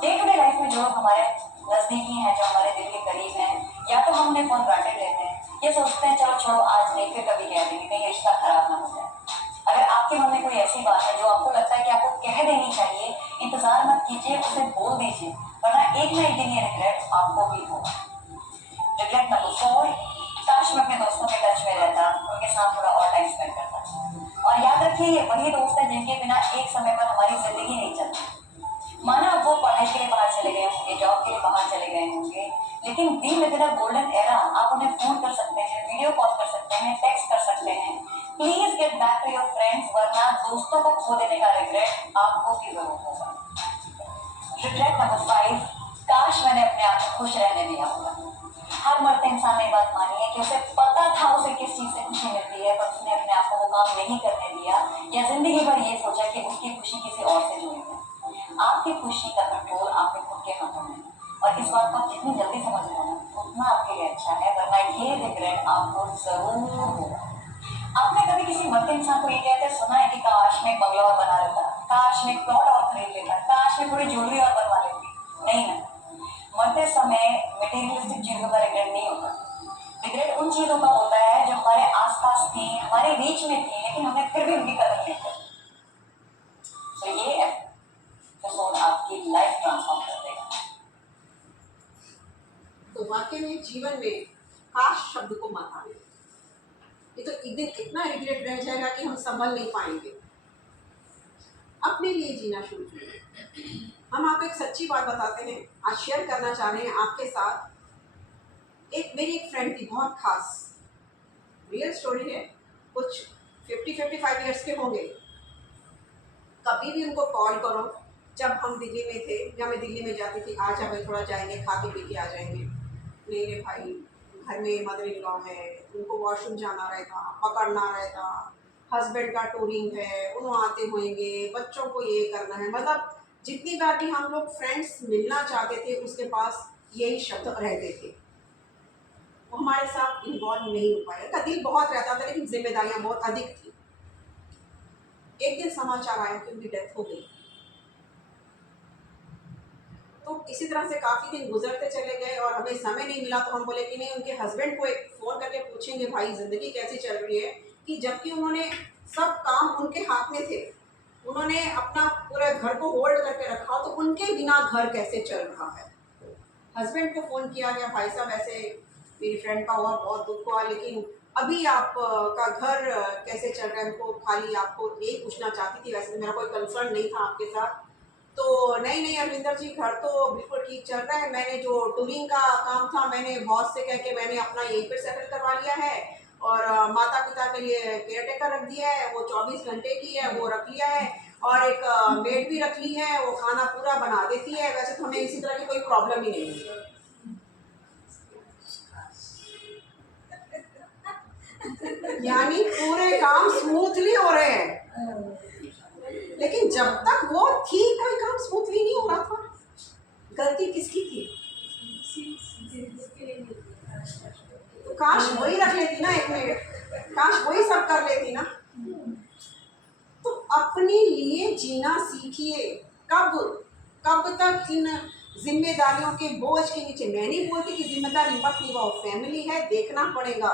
डे टू डे लाइफ में जो लोग हमारे नजदीकी हैं, जो हमारे दिल के करीब हैं, या तो हम उन्हें फोन ग्रांटेड लेते हैं, ये सोचते हैं चलो छोड़ो आज नहीं फिर कभी कह देंगे, कहीं रिश्ता खराब ना हो जाए। अगर आपके मन में कोई ऐसी बात है जो आपको लगता है कि आपको कह देनी चाहिए, इंतजार मत कीजिए, उसे बोल दीजिए, वरना एक ना एक दिन ये रिग्रेट आपको भी होगा। रिग्रेट नंबर 4, काश मैं अपने दोस्तों के टच में रहता, उनके साथ थोड़ा और टाइम स्पेंड करता। और याद रखिए ये वही दोस्त है जिनके बिना एक समय पर हमारी जिंदगी नहीं चलती। माना वो पढ़ाई के लिए बाहर चले गए होंगे, जॉब के लिए बाहर चले गए होंगे, लेकिन we live in a golden era. आप उन्हें फोन कर सकते हैं, वीडियो कॉल कर सकते हैं, टेक्स्ट कर सकते हैं। Please get back to your friends, वरना दोस्तों को खो देने का रिग्रेट आपको भी जरूर होगा। रिग्रेट नंबर 5, काश मैंने अपने आप को खुश रहने दिया होगा। हर मरते इंसान ने बात मानी है कि उसे पता था उसे किस चीज से खुशी मिलती है, पर उसने अपने आप को वो काम नहीं करने दिया, या जिंदगी भर ये सोचा कि उसकी खुशी किसी और से जुड़ी है। आपकी खुशी का कंट्रोल आपके खुद के हाथों में है, और इस बात को आप जितनी जल्दी समझ लो ना उतना आपके लिए अच्छा है, वरना ये रिग्रेट आपको जरूर होगा। आपने कभी किसी मरते इंसान को ये कहते सुना है कि काश मैं एक बंगला और बना लेता, काश मैं एक प्लॉट और खरीद लेता, काश मैं पूरी ज्वेलरी और बनवा लेती? नहीं ना। मरते समय मटेरियलिस्टिक चीजों का रिग्रेट नहीं होता। रिग्रेट उन चीजों का होता है जो हमारे आसपास थी, हमारे बीच में थी, लेकिन हमने फिर भी उनकी कदर नहीं की। तो ये एपिसोड आपकी लाइफ ट्रांसफॉर्म कर देगा। तो वाकई में जीवन में काश शब्द को मत आने, ये तो एक दिन इतना रिग्रेट रह जाएगा कि हम संभल नहीं पाएंगे। अपने लिए जीना शुरू कीजिए। हम आपको एक सच्ची बात बताते हैं, आज शेयर करना चाह रहे हैं आपके साथ। मेरी एक फ्रेंड थी, बहुत खास, रियल स्टोरी है। कुछ 50-55 ईयर्स के होंगे। कभी भी उनको कॉल करो, जब हम दिल्ली में थे या मैं दिल्ली में जाती थी, आज भाई थोड़ा जाएंगे, खा के पी के आ जाएंगे। नहीं रे भाई, घर में मदर इन लॉ है, उनको वॉशरूम जाना रहता, पकड़ना रहता, हस्बैंड का टूरिंग है, उन्होंने आते होंगे, बच्चों को ये करना है। मतलब जितनी बार भी हम लोग फ्रेंड्स मिलना चाहते थे उसके पास यही शब्द रहते थे। वो हमारे साथ इन्वॉल्व नहीं हो पाया। का दिल बहुत रहता था लेकिन जिम्मेदारियां बहुत अधिक थी। एक दिन समाचार आया कि उनकी डेथ हो गई। तो इसी तरह से काफ़ी दिन गुजरते चले गए और हमें समय नहीं मिला। तो हम बोले कि नहीं, उनके हस्बैंड को एक फ़ोन करके पूछेंगे भाई ज़िंदगी कैसी चल रही है, कि जबकि उन्होंने सब काम उनके हाथ में थे, उन्होंने अपना पूरे घर को होल्ड करके रखा, तो उनके बिना घर कैसे चल रहा है। हस्बैंड को फ़ोन किया गया, भाई साहब ऐसे मेरी फ्रेंड का हुआ, बहुत दुख हुआ, लेकिन अभी आप का घर कैसे चल रहा है। उनको खाली आपको यही पूछना चाहती थी, वैसे तो मेरा कोई कंसर्न नहीं था आपके साथ। तो नहीं अरविंदर जी, घर तो बिल्कुल ठीक चल रहा है। मैंने जो टूरिंग का काम था, मैंने बॉस से कह के मैंने अपना यहीं पर सेटल करवा लिया है, और माता पिता के लिए केयर टेकर रख दिया है, वो 24 घंटे की है, वो रख लिया है, और एक मेड भी रख ली है, वो खाना पूरा बना देती है। वैसे तो हमें इसी तरह की कोई प्रॉब्लम ही नहीं है। यानी पूरे काम स्मूथली हो रहे हैं, लेकिन जब तक वो थी कोई काम स्मूथली नहीं हो रहा था। गलती किसकी थी? तो काश वही रख लेती ना, एक मिनट, काश वही सब कर लेती ना। तो अपने लिए जीना सीखिए। कब तक इन जिम्मेदारियों के बोझ के नीचे। मैं नहीं बोलती कि जिम्मेदारी मत निभाओ, फैमिली है, देखना पड़ेगा,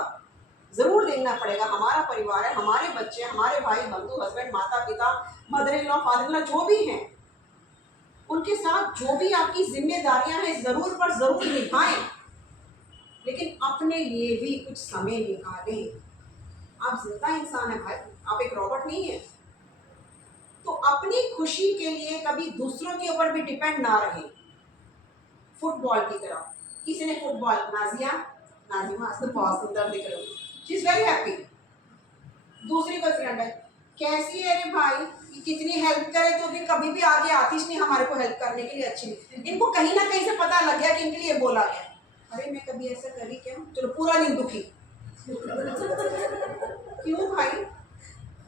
जरूर देखना पड़ेगा। हमारा परिवार है, हमारे बच्चे, हमारे भाई बंधु, हस्बैंड, माता पिता, mother in law, father in law, जो भी हैं, उनके साथ जो भी आपकी जिम्मेदारियां हैं जरूर पर जरूर निभाएं, लेकिन अपने लिए भी कुछ समय निकालें। आप जिंदा इंसान है भाई, आप एक रॉबोट नहीं है। तो अपनी खुशी के लिए कभी दूसरों के ऊपर भी डिपेंड ना रहे। फुटबॉल की तरह, किसी ने फुटबॉल, नाजिमा आज तो बहुत सुंदर दिख रही है, शी इज वेरी हैप्पी। दूसरी कोई फ्रेंड है, कैसी है रे भाई, कितनी हेल्प करे तो भी कभी भी आगे आतिश नहीं हमारे को हेल्प करने के लिए अच्छी नहीं। इनको कहीं ना कहीं से पता लग गया कि इनके लिए बोला गया, अरे मैं कभी ऐसा करी क्या, चलो पूरा दिन दुखी। क्यों भाई,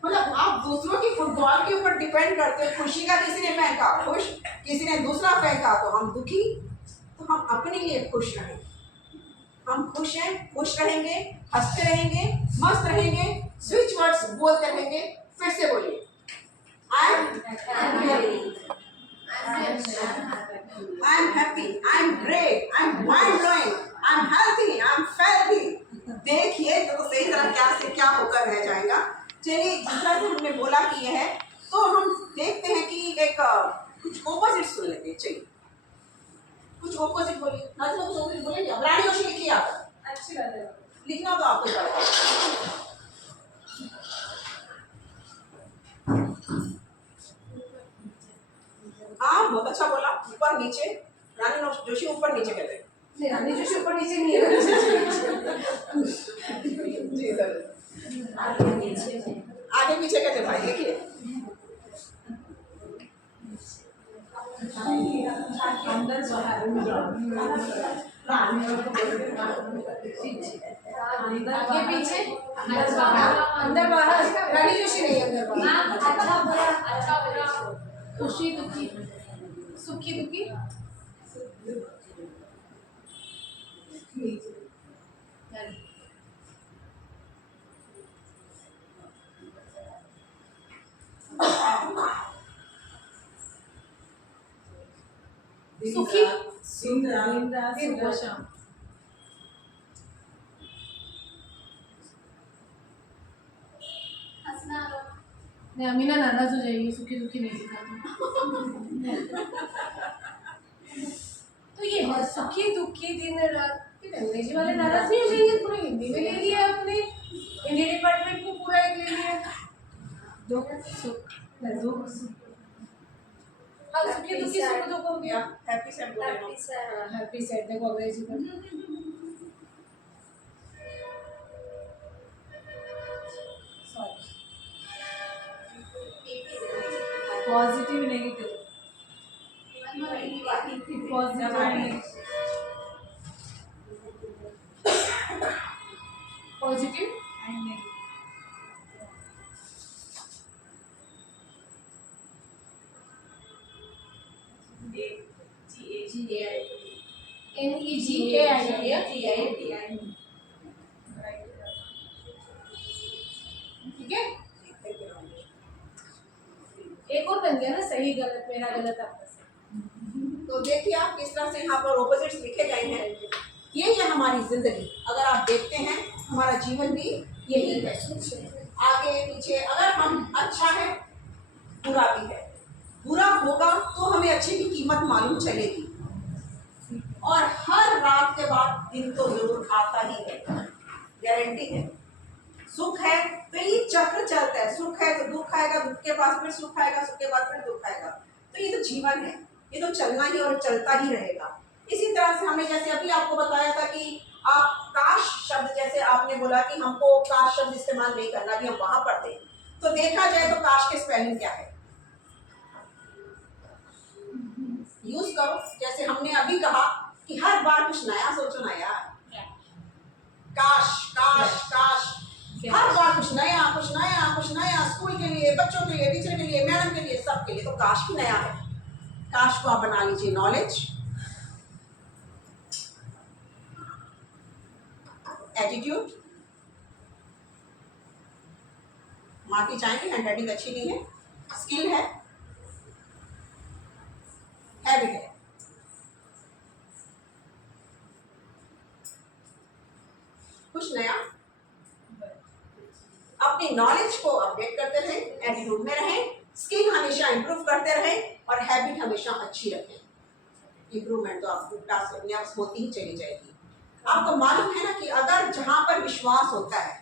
मतलब आप दूसरों की फुटबॉल के ऊपर डिपेंड करते हो। खुशी का किसी ने फेंका खुश, किसी ने दूसरा फेंका तो हम दुखी। तो हम अपने लिए खुश रहें, हम खुश हैं, खुश रहेंगे, हंसते रहेंगे, मस्त रहेंगे, स्विच वर्ड्स बोलते रहेंगे। फिर से बोलिए, I am happy, I am great, I am mind blowing, I am healthy, I am wealthy. देखिए तो सही तरह क्या से क्या होकर रह जाएगा। चलिए, जिस तरह से हमने बोला कि यह है, तो हम देखते हैं कि एक कुछ ऑपोजिट सुन लेते हैं। चलिए कुछ ऑपोजिट बोलिए, ना तो कुछ ऑपोजिट बोलिए। अब रानी जोशी लिखिए, आप अच्छी बात है। लिखना तो आपको पड़ेगा। हाँ बहुत अच्छा बोला, ऊपर नीचे। रानी जोशी ऊपर नीचे कहते हैं। नहीं, रानी जोशी ऊपर नीचे नहीं है। जी सर, आगे पीछे कहते हैं भाई, लिखिए। अंदर बाहर आगे पीछे, अंदर बाहर। रानी जोशी नहीं, अंदर बाहर। अच्छा बुरा, अच्छा बुरा, खुशी दुखी, सुखी दुखी। सुखी, दिन रात, सुबह शाम। नहीं, अमीना नाराज हो जाएगी, सुखी दुखी नहीं लिखा तो ये है सुखी दुखी दिन रात। अंग्रेजी वाले नाराज नहीं हो जाएंगे, पूरा हिंदी में ले लिया आपने, हिंदी डिपार्टमेंट को पूरा एक ले लिया। दुख सुख, दुख सुख, हाँ सुखी दुखी सुख दुख हो गया। हैप्पी सैड बोलेगा, हैप्पी सैड देखो अंग्रेजी में। Positive negative, positive positive and negative. NEGAI, ठीक है। एक और बन गया ना, सही गलत, मेरा गलत आपका सही। तो देखिए आप किस तरह से यहाँ पर ऑपोजिट्स लिखे गए हैं। यही है हमारी जिंदगी। अगर आप देखते हैं हमारा जीवन भी यही है, आगे पीछे। अगर हम अच्छा है, बुरा भी है। बुरा होगा तो हमें अच्छे की कीमत मालूम चलेगी, और हर रात के बाद दिन तो जरूर आता ही है, गारंटी है। सुख है तो ये चक्र चलता है, सुख है तो दुख आएगा, दुख के बाद फिर सुख आएगा, सुख के बाद फिर दुख आएगा। तो ये तो जीवन है, ये तो चलना ही और चलता ही रहेगा। इसी तरह से हमें, जैसे अभी आपको बताया था कि आप काश शब्द, जैसे आपने बोला कि हमको काश शब्द इस्तेमाल नहीं करना, भी हम वहां पढ़ते हैं। तो देखा जाए तो काश के स्पेलिंग क्या है, यूज करो। जैसे हमने अभी कहा कि हर बार कुछ नया सोचो ना यार, काश काश काश, हर बार कुछ नया कुछ नया कुछ नया, स्कूल के लिए, बच्चों के लिए, टीचर के लिए, मैडम के लिए, सबके लिए। तो काश भी नया है। काश को आप बना लीजिए नॉलेज, एटीट्यूड। माफी चाहेंगे, हैंडराइटिंग अच्छी नहीं है, स्किल है, हैबिट है। अपनी नॉलेज को अपडेट करते रहें, एटीट्यूड में रहें, स्किल हमेशा इंप्रूव करते रहें और हैबिट हमेशा अच्छी रखें। इंप्रूवमेंट तो आपको टास्क अपने आप होती ही चली जाएगी। आपको मालूम है ना कि अगर जहाँ पर विश्वास होता है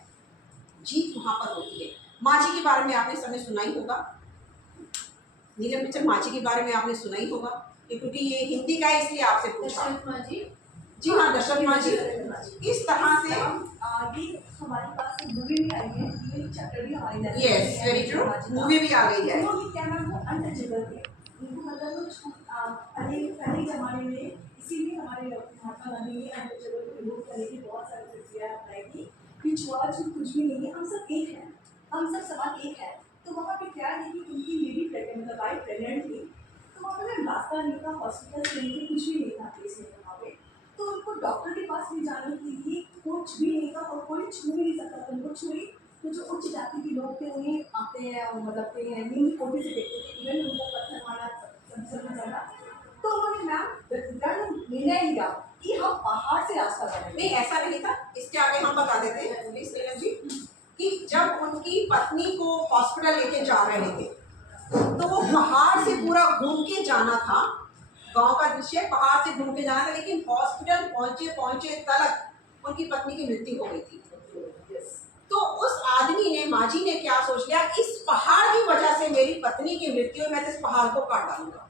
जीत वहाँ पर होती है। माझी के बारे में आपने सबने सुना ही होगा, नीलम पिक्चर माझी के बारे में आपने सुना ही होगा, क्योंकि ये हिंदी का है इसलिए आपसे पूछा। दशरथ माझी, जी हाँ, दशरथ माझी। इस तरह से आगे हमारे पास मूवी भी आई है, ये चैप्टर भी हमारी लाइफ में यस है। वेरी ट्रू, मूवी भी आ गई है। वो भी क्या नाम, वो अनटचेबल थे। उनको मतलब वो पहले ज़माने में इसीलिए हमारे महात्मा गांधी ने अनटचेबल को रिमूव करने की बहुत सारी प्रक्रिया अपनाई थी कि छुआ छूत कुछ भी नहीं है, हम सब एक हैं, हम सब समाज एक है। तो वहाँ पे क्या है कि उनकी लेडी मतलब वाइफ प्रेगनेंट थी, तो वहाँ पे ना रास्ता नहीं था, हॉस्पिटल से नहीं, कुछ भी नहीं था प्लेस में वहाँ पे। तो उनको डॉक्टर के पास ले जाने के लिए कुछ भी नहीं था और कोई छू भी नहीं सकता था। उनको छुई तो जो उच्च जाति के लोग थे उन्हें आते हैं और मतलब निम्न कोटि से देखते थे, इवन उनको पत्थर मारा सब चला। तो उन्होंने मैम निर्णय लिया कि हम पहाड़ से रास्ता करेंगे। नहीं ऐसा नहीं था, इसके आगे हम बता देते हैं प्लीज नीलम जी कि जब उनकी पत्नी को हॉस्पिटल लेके जा रहे थे तो वो पहाड़ से पूरा घूम के जाना था, गांव का दृश्य पहाड़ से घूम के जाना था, लेकिन हॉस्पिटल पहुंचे तक उनकी पत्नी की मृत्यु हो गई थी। तो उस आदमी ने, माझी ने क्या सोच लिया, इस पहाड़ की वजह से मेरी पत्नी की मृत्यु, मैं तो इस पहाड़ को काट डालूंगा।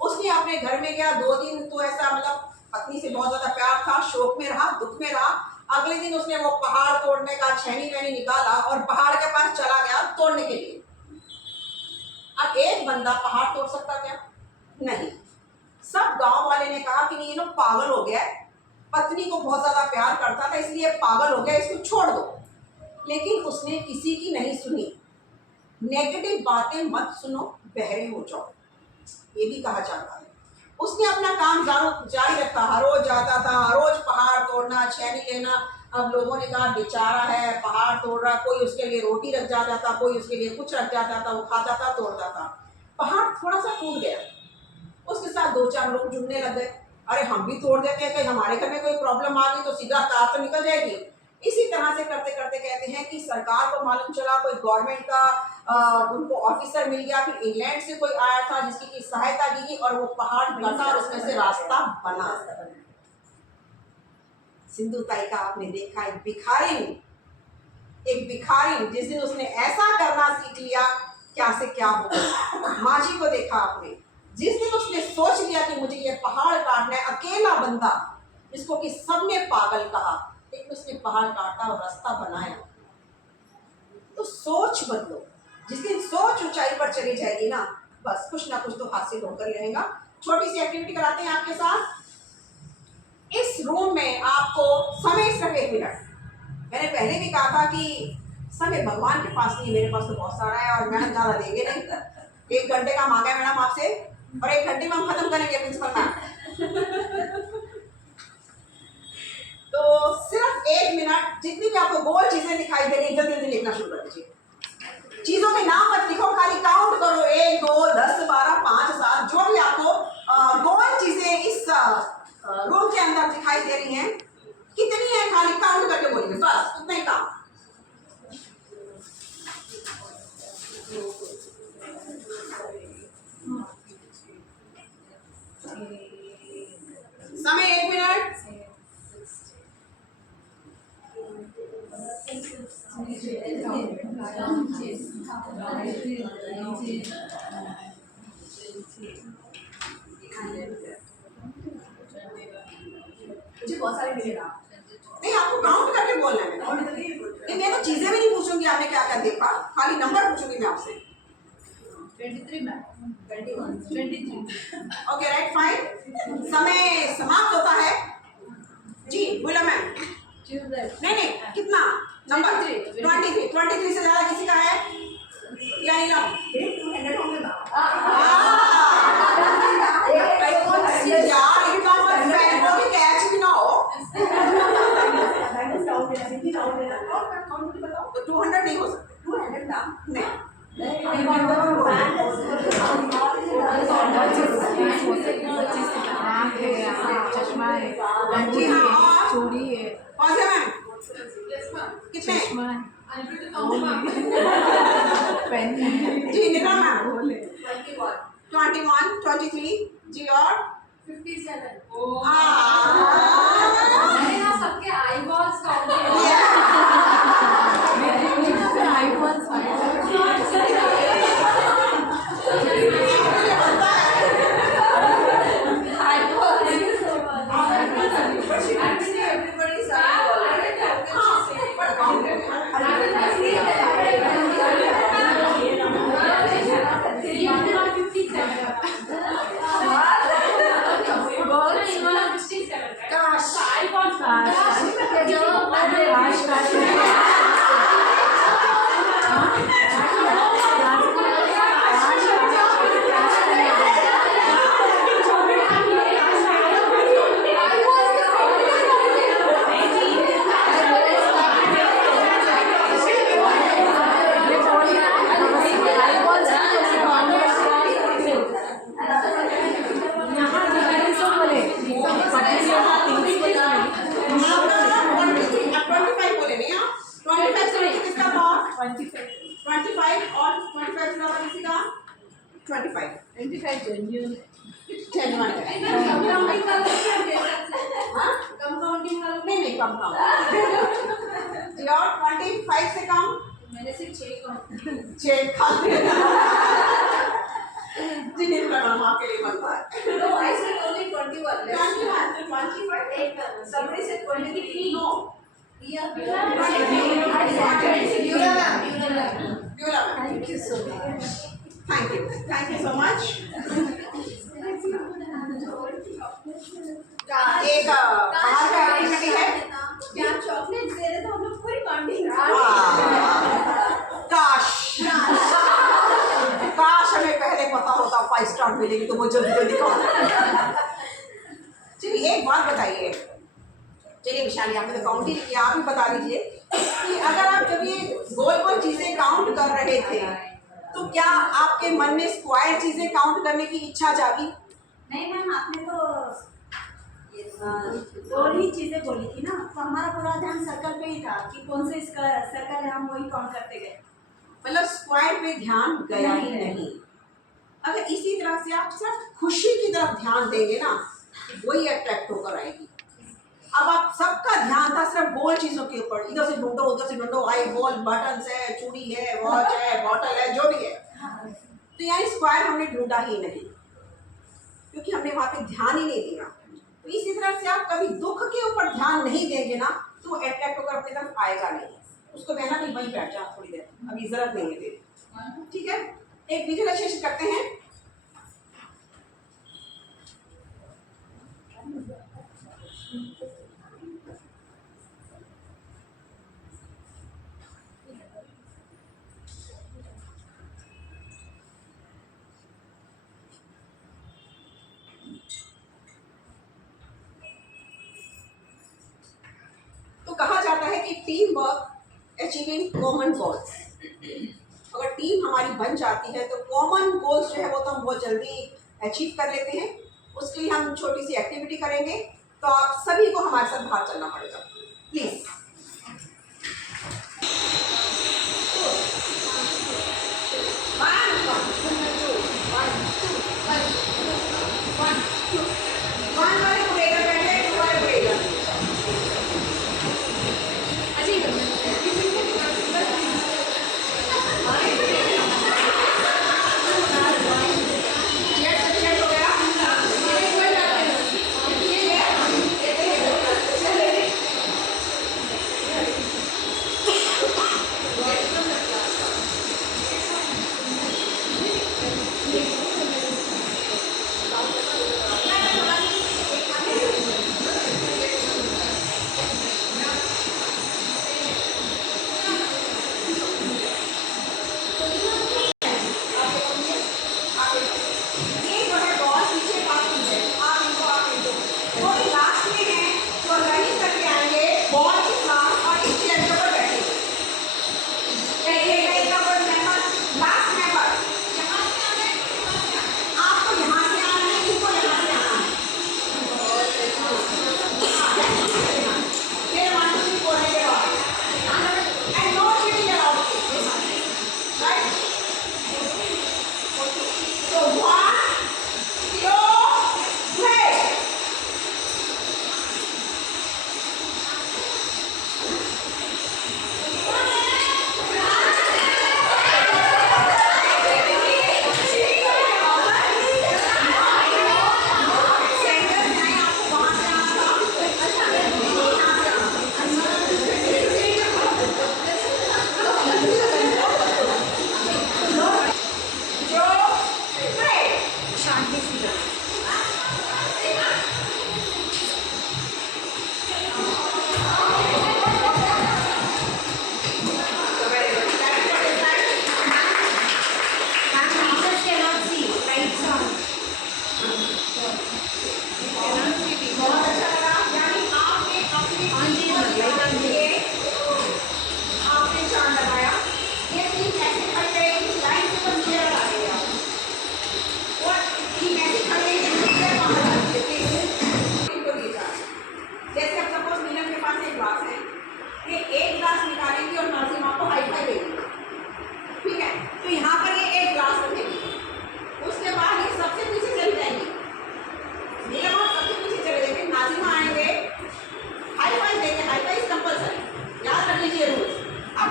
उसने अपने घर में गया, 2 दिन तो ऐसा मतलब पत्नी से बहुत ज्यादा प्यार था, शोक में रहा, दुख में रहा। अगले दिन उसने वो पहाड़ तोड़ने का छैनी वैनी निकाला और पहाड़ के पास चला गया तोड़ने के लिए। अब एक बंदा पहाड़ तोड़ सकता क्या? नहीं। सब गांव वाले ने कहा कि नहीं, ये लोग पागल हो गया है, पत्नी को बहुत ज्यादा प्यार करता था इसलिए पागल हो गया, इसको छोड़ दो। लेकिन उसने किसी की नहीं सुनी। नेगेटिव बातें मत सुनो, बहरे हो जाओ, ये भी कहा जाता है। उसने अपना काम जारी रखा, हर रोज जाता था, हर रोज पहाड़ तोड़ना, छैनी लेना। अब लोगों ने कहा बेचारा है, पहाड़ तोड़ रहा, कोई उसके लिए रोटी रख जाता था, कोई उसके लिए कुछ रख जाता था, वो खाता था, तोड़ता था। पहाड़ थोड़ा सा टूट गया, उसके साथ 2-4 लोग जुड़ने लग गए, अरे हम भी तोड़ देते हैं, कहीं हमारे घर में कोई प्रॉब्लम आ गई तो सीधा तार तो निकल जाएगी। इसी तरह से करते करते कहते हैं कि सरकार को मालूम चला, कोई गवर्नमेंट का उनको ऑफिसर मिल गया, फिर इंग्लैंड से कोई आया था जिसकी की सहायता की और वो पहाड़ कटा और उसमें से रास्ता बना। सिंधु ताई का आपने देखा, एक भिखारिन जिस दिन उसने ऐसा करना सीख लिया, क्या से क्या हो गया। माझी को देखा आपने, जिस दिन उसने सोच लिया कि मुझे ये पहाड़ काटना है, अकेला बंदा जिसको कि सबने पागल कहा, लेकिन उसने पहाड़ काटा और रास्ता बनाया। तो सोच बदलो, जिस दिन सोच ऊंचाई पर चली जाएगी ना, बस कुछ ना कुछ तो हासिल होकर ही रहेगा। छोटी सी एक्टिविटी कराते हैं आपके साथ। इस रूम में आपको समय सिर्फ 1 मिनट, मैंने पहले भी कहा था कि समय भगवान के पास नहीं, मेरे पास तो बहुत सारा है और मैडम ज्यादा देंगे नहीं। 1 घंटे का मांगा है मैडम आपसे और 1 घंटे में हम खत्म करेंगे प्रिंसिपल मैम। तो सिर्फ 1 मिनट, जितनी भी आपको गोल चीजें दिखाई दे रही है जल्दी जल्दी लिखना शुरू कर दीजिए। चीजों के नाम मत लिखो, खाली काउंट करो, 1 2 10 12 5 7, जो भी आपको गोल चीजें इस रूम के अंदर दिखाई दे रही हैं, कितनी है खाली काउंट करके बोलिए, बस उतना ही काम। समय 1 मिनट। मुझे बहुत सारे मिले ना, नहीं, आपको काउंट करके बोलना है। और मतलब ये मैं तो चीजें भी नहीं पूछूंगी आपने क्या क्या देखा, खाली नंबर पूछूंगी मैं आपसे। 23 मैम, 21, 23। Okay right, fine. समय समाप्त होता है जी। बोला मैम। नहीं, कितना नंबर? 23 से ज्यादा किसी का है या नहीं? ना 200 होंगे ना। यार इतना मत फैलो कि कैच भी ना हो। तो 200 नहीं हो सकते। 200 ना नहीं, चश्मा है, जी हाँ, और चूड़ी है, कौन से मैम? कितने? चश्मा है। Unfit to count ma'am. जी निका मैम 21 21 23 जी और 57 हाँ। अरे ना सबके आई बॉल्स काउंट मैंने सिर्फ 6 काउंट आपके लिए बनता है No, I said only 21. 25 Somebody said 23. No. Yeah, Beaula ma'am. Thank you so much. Thank you so much. एक बाहर का एक्टिविटी है क्या चॉकलेट दे रहे तो हम लोग पूरी काउंटिंग काश हमें पहले पता होता 5 स्टार मिलेगी तो वो जल्दी जल्दी चलिए एक बात बताइए चलिए विशाली आपने तो काउंटिंग किया आप ही बता दीजिए कि अगर आप जब ये गोल गोल चीजें काउंट कर रहे थे तो क्या आपके मन में स्क्वायर चीजें काउंट करने की इच्छा जागी? नहीं मैम आपने तो दो ही चीजें बोली थी ना तो हमारा पूरा ध्यान सर्कल पे ही था कि कौन से इसका सर्कल है हम वही काउंट करते गए मतलब स्क्वायर पे ध्यान गया ही नहीं। अगर इसी तरह से आप सिर्फ खुशी की तरफ ध्यान देंगे ना वही अट्रैक्ट होकर आएगी। अब आप सबका ध्यान था सिर्फ गोल चीजों के ऊपर, इधर से ढूंढो उधर से ढूंढो, आई बॉल बटन है, चूड़ी है, वॉच है, बॉटल है, जो भी है। तो यहाँ स्क्वायर हमने ढूंढा ही नहीं क्योंकि हमने वहां पे ध्यान ही नहीं दिया। तो इसी तरह से आप कभी दुख के ऊपर ध्यान नहीं देंगे ना तो वो अट्रैक्ट होकर अपनी तरफ आएगा नहीं। उसको कहना कि वहीं बैठ जाओ थोड़ी देर, अभी जरूरत नहीं है तेरी। ठीक है, एक विजुअलाइजेशन करते हैं। तो कहा जाता है कि team work achieving common goals. अगर टीम हमारी बन जाती है तो कॉमन गोल्स जो है वो तो हम बहुत जल्दी अचीव कर लेते हैं। उसके लिए हम छोटी सी एक्टिविटी करेंगे, तो आप सभी को हमारे साथ बाहर चलना पड़ेगा प्लीज।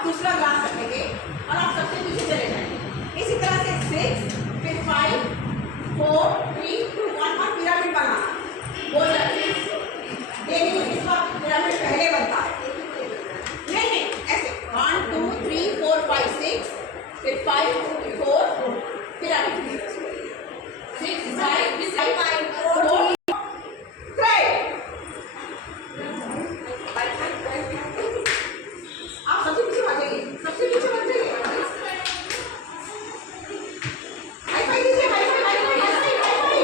दूसरा ग्लास रखेंगे और आप सबसे पीछे चले जाएंगे। इसी तरह से 6, फिर 5, 4, 3, 2, 1 और पिरामिड बनाना। वो देखिए इसका पिरामिड पहले बनता है, नहीं ऐसे 1 2 3 4 5 6, फिर 5 4 पिरामिड 6 5 4 आप सबसे पीछे आ जाइए, सबसे पीछे बन जाइए। हाई फाई दीजिए, हाई फाई, हाई फाई, हाई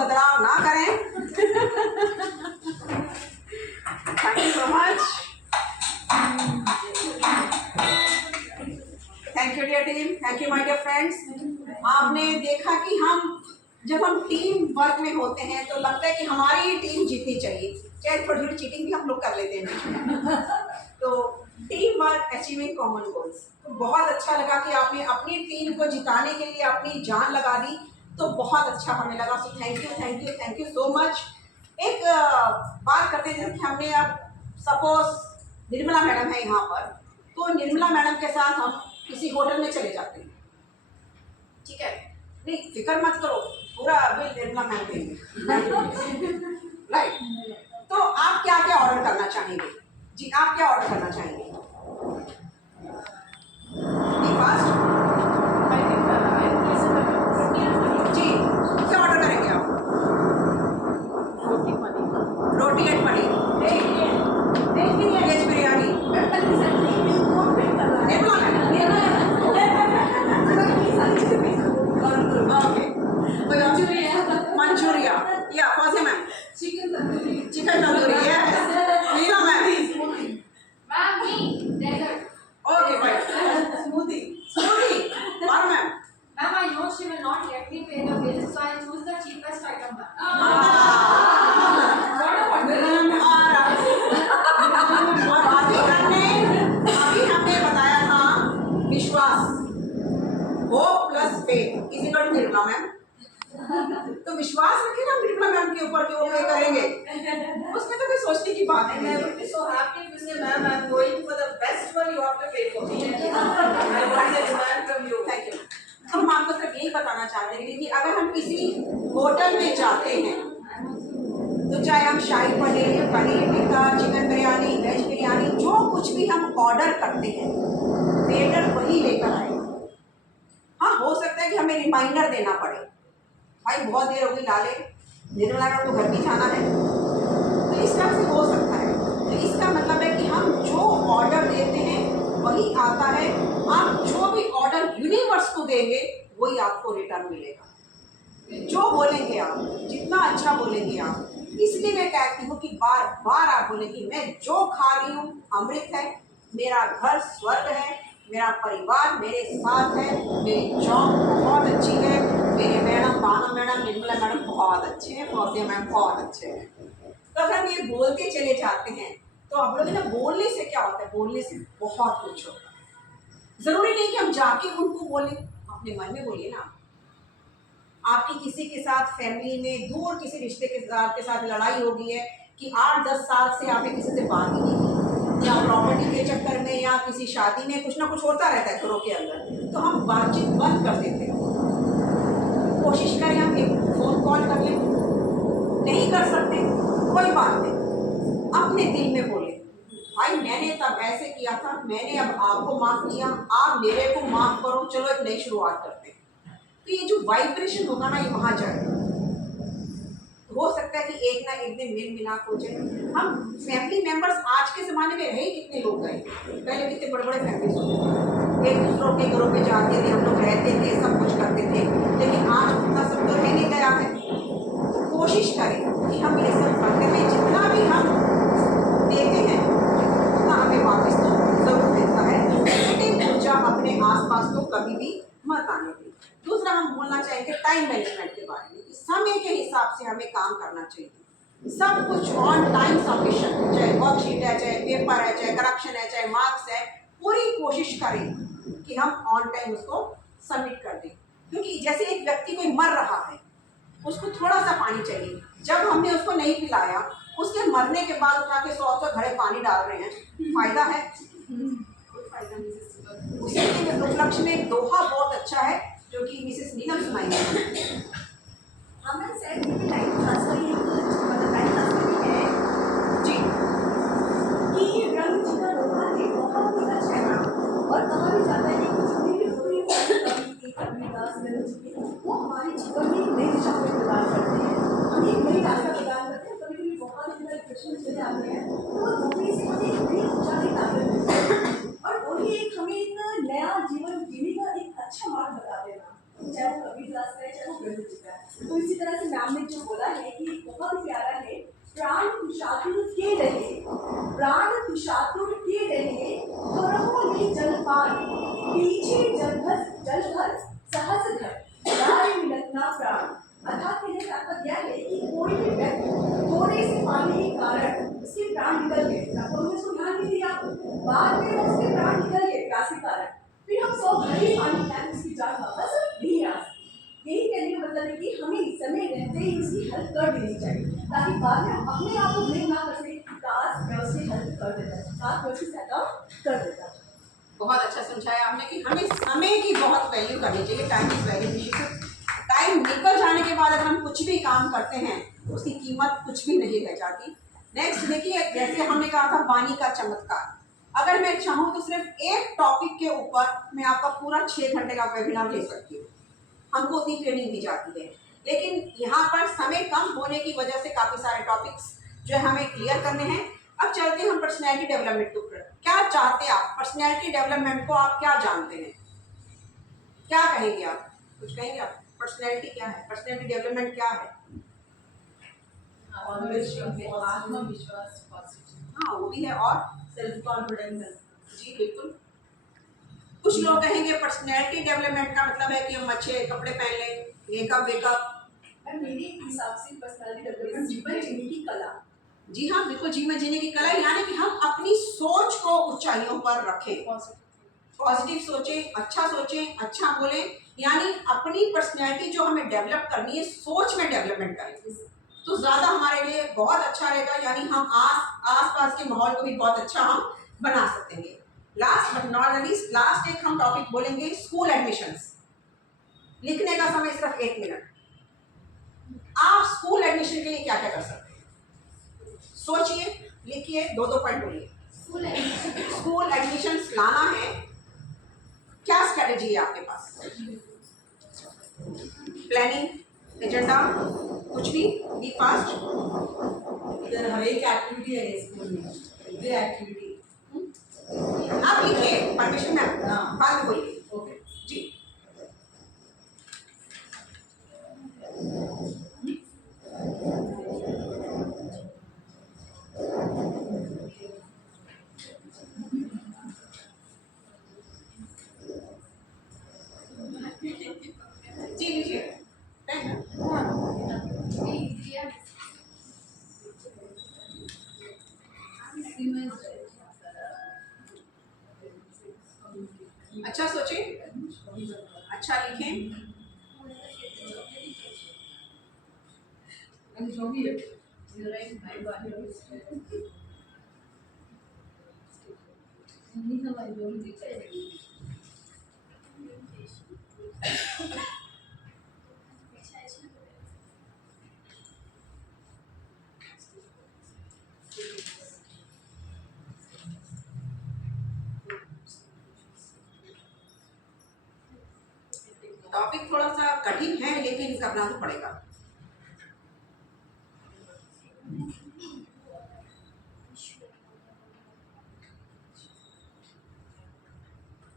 बदलाव ना करें। Thank you so much, thank you dear team, thank you my dear friends. आपने देखा कि जब हम टीम वर्क में होते हैं तो लगता है कि हमारी ही टीम जीतनी चाहिए, चाहे थोड़ी थोड़ी चीटिंग भी हम लोग कर लेते हैं। तो team work achieving common goals, तो बहुत अच्छा लगा कि आपने अपनी टीम को जिताने के लिए अपनी जान लगा दी, तो बहुत अच्छा हमें लगा। So thank you thank you thank you so much. एक बात करते हैं कि हमने अब सपोज निर्मला मैडम है यहाँ पर, तो निर्मला मैडम के साथ हम किसी होटल में चले जाते हैं, ठीक है, नहीं फिक्र मत करो, पूरा बिल निर्मला मैम देंगे, राइट। तो आप क्या क्या ऑर्डर करना चाहेंगे जी, आप क्या ऑर्डर करना चाहेंगे फास्ट जी, क्या ऑर्डर करेंगे आप? रोटी and paneer, veg biryani, manchurian या Fauji ma'am chicken tandoori, yes Meena ma'am okay fine, smoothie और ma'am Ma'am, I know she will not let me pay the bill, so I choose the cheapest item. और अभी हमने बताया था विश्वास, hope plus faith is equal to Nirmala ma'am. तो विश्वास रखें ना निर्मला मैम के ऊपर कि वो पे करेंगे, उसमें तो कोई सोचने की बात नहीं है। So happy to say, ma'am, I'm going for the best one. You have to pay for me. I want the demand from you. Thank you. हम आपको सिर्फ यही बताना चाहते हैं कि अगर हम किसी होटल में जाते हैं तो चाहे हम शाही पनीर, पनीर टिक्का, चिकन बिरयानी, वेज बिरयानी, जो कुछ भी हम ऑर्डर करते हैं वेटर वही लेकर आए। हाँ, हो सकता है कि हमें रिमाइंडर देना पड़े, भाई बहुत देर हो गई लाले, निर्मला मैम को घर भी जाना है, तो इस तरह से हो सकता है। तो इसका मतलब है कि हम जो ऑर्डर देते हैं वही आता है, आप जो भी ऑर्डर यूनिवर्स को देंगे वही आपको रिटर्न मिलेगा। जो बोलेंगे आप, जितना अच्छा बोलेंगे आप, इसलिए मैं कहती हूँ कि बार बार आप बोले कि मैं जो खा रही हूँ अमृत है, मेरा घर स्वर्ग है, मेरा परिवार मेरे साथ है, मेरी जॉब बहुत अच्छी है, मेरे madam Bano madam, Nirmala madam बहुत अच्छे हैं, फौजिया मैम बहुत अच्छे हैं। तो अगर हम ये बोलते चले जाते हैं तो आप लोग ना, बोलने से क्या होता है, बोलने से बहुत कुछ होता है। ज़रूरी नहीं कि हम जाके उनको बोलें, अपने मन में बोलिए ना। आपकी किसी के साथ फैमिली में दूर किसी रिश्ते के साथ लड़ाई हो गई है कि 8-10 साल से आपने किसी से बात ही नहीं की, या प्रॉपर्टी के चक्कर में या किसी शादी में कुछ ना कुछ होता रहता है घरों के अंदर, तो हम बातचीत बंद कर देते हैं। कोशिश करें हम एक फ़ोन कॉल कर लें, नहीं कर सकते कोई बात नहीं, अपने दिल में बोले, भाई मैंने तब ऐसे किया था, मैंने अब आपको माफ़ किया, आप मेरे को माफ़ करो, चलो एक नई शुरुआत करते हैं। तो ये जो वाइब्रेशन होगा ना, ये वहाँ जाएगा। हो सकता है कि एक ना एक दिन मेल मिलाप हो जाए। हम फैमिली मेंबर्स आज के ज़माने में रहे कितने लोग गए, पहले कितने बड़े बड़े फैमिलीज होते थे, एक दूसरों के घरों पे जाते थे, हम लोग रहते थे, सब कुछ करते थे, लेकिन आज उतना सब तो रह नहीं गया है। तो कोशिश करें कि हम ये सब करते हुए जितना भी हम देते हैं उतना हमें वापस तो ज़रूर मिलता है। नेगेटिव ऊर्जा अपने आसपास तो कभी भी मत आने दें। दूसरा हम बोलना चाहेंगे टाइम मैनेजमेंट के बारे में, कि समय के हिसाब से हमें काम करना चाहिए। सब कुछ ऑन टाइम सबमिशन, चाहे वर्कशीट है, चाहे पेपर है, चाहे करप्शन है, चाहे मार्क्स है, पूरी कोशिश करें कि हम ऑन टाइम उसको सबमिट कर दें। क्योंकि जैसे एक व्यक्ति कोई मर रहा है, उसको थोड़ा सा पानी चाहिए, जब हमने उसको नहीं पिलाया, उसके मरने के बाद उठा के 100 घड़े पानी डाल रहे हैं, फायदा है? कोई फायदा नहीं। उसी के उपलक्ष्य में एक दोहा बहुत अच्छा है जो कि मिसेस नीलम सुनाएंगे। हमने सेट की लाइफ ट्रांसफर ही मतलब लाइफ ट्रांसफर ही है जी कि रंग जितना रोका है बहुत ही अच्छा है और कहा भी जाता है कि जितनी भी बुरी कवि की कविदास की वो हमारे जीवन में एक नई दिशा को प्रदान करते हैं, हमें एक नई रास्ता प्रदान करते हैं। कभी कभी बहुत ही डिप्रेशन चले जाते हैं तो नौकरी से हमें एक नई ऊर्जा की ताकत मिलती है और वही एक हमें एक नया जीवन जीने का एक अच्छा मार्ग बता देना, चाहे वो कबीरदास का है चाहे वो ब्रह्म जी का है। तो इसी तरह से मैम ने जो बोला है कि बहुत ही प्यारा है, प्राण कुशातुर के रहे, प्राण कुशातुर के रहे, करो ले जलपान, पीछे जलभर सहस घर, राय मिलत ना प्राण। अर्थात कहने का तात्पर्य यह है कि कोई भी व्यक्ति थोड़े से पानी के कारण उसके प्राण निकल गए, तब हमने उसको ध्यान नहीं दिया, बाद में उसके प्राण निकल गए प्यास के कारण, फिर हम 100 घड़ी पानी पिलाएं उसकी जान वापस नहीं आ सकती। यही कहने का मतलब है कि हमें समय रहते ही उसकी हेल्प कर देनी चाहिए ताकि बाद में हम अपने आप को ब्लेम ना कर सके कि काश मैं उसकी हेल्प कर देता, काश मैं उसकी सहायता कर देता। बहुत अच्छा समझाया आपने कि हमें समय की बहुत वैल्यू करनी चाहिए। Time is very precious. Time निकल जाने के बाद अगर हम कुछ भी काम करते हैं उसकी कीमत कुछ भी नहीं रह जाती। नेक्स्ट देखिए, जैसे हमने कहा था वाणी का चमत्कार, अगर मैं चाहूँ तो सिर्फ एक टॉपिक के ऊपर मैं आपका पूरा 6 घंटे का वेबिनार ले सकती हूँ, हमको उतनी ट्रेनिंग दी जाती है। लेकिन यहाँ पर समय कम होने की वजह से काफ़ी सारे टॉपिक्स जो है हमें क्लियर करने हैं। अब चलते हैं हम पर्सनैलिटी डेवलपमेंट के ऊपर। क्या चाहते हैं आप पर्सनैलिटी डेवलपमेंट को, आप क्या जानते हैं, क्या कहेंगे आप, कुछ कहेंगे आप? पर्सनैलिटी क्या है, पर्सनैलिटी डेवलपमेंट क्या है? आत्मविश्वास, हाँ वो भी है, और सेल्फ कॉन्फिडेंस। जी बिल्कुल। कुछ लोग कहेंगे पर्सनैलिटी डेवलपमेंट का मतलब है कि हम अच्छे कपड़े पहन लें, मेकअप वेकअप। मेरे हिसाब से पर्सनैलिटी डेवलपमेंट जीवन जीने की कला। जी हाँ बिल्कुल, जीवन जीने की कला, यानी कि हम अपनी सोच को ऊंचाइयों पर रखें, पॉजिटिव सोचें, अच्छा बोलें, यानी अपनी पर्सनैलिटी जो हमें डेवलप करनी है सोच में डेवलपमेंट करें तो ज़्यादा हमारे लिए बहुत अच्छा रहेगा। यानी हम आस पास के माहौल को भी बहुत अच्छा हम बना सकेंगे। Last but not least, last एक हम टॉपिक बोलेंगे स्कूल एडमिशंस। लिखने का समय सिर्फ 1 मिनट। आप स्कूल एडमिशन के लिए क्या क्या कर सकते हैं, सोचिए, लिखिए, 2-2 पॉइंट बोलिए। स्कूल एडमिशंस लाना है, क्या स्ट्रेटेजी है आपके पास? प्लानिंग, एजेंडा, कुछ भी फास्ट। इधर हर एक एक्टिविटी है स्कूल में, एवरी एक्टिविटी। आप लिखिए, परमिशन में बाद में बोलिए। ओके जी जी लिखिए। अच्छा सोचें, अच्छा लिखें। जो भी है कठिन है लेकिन करना तो पड़ेगा।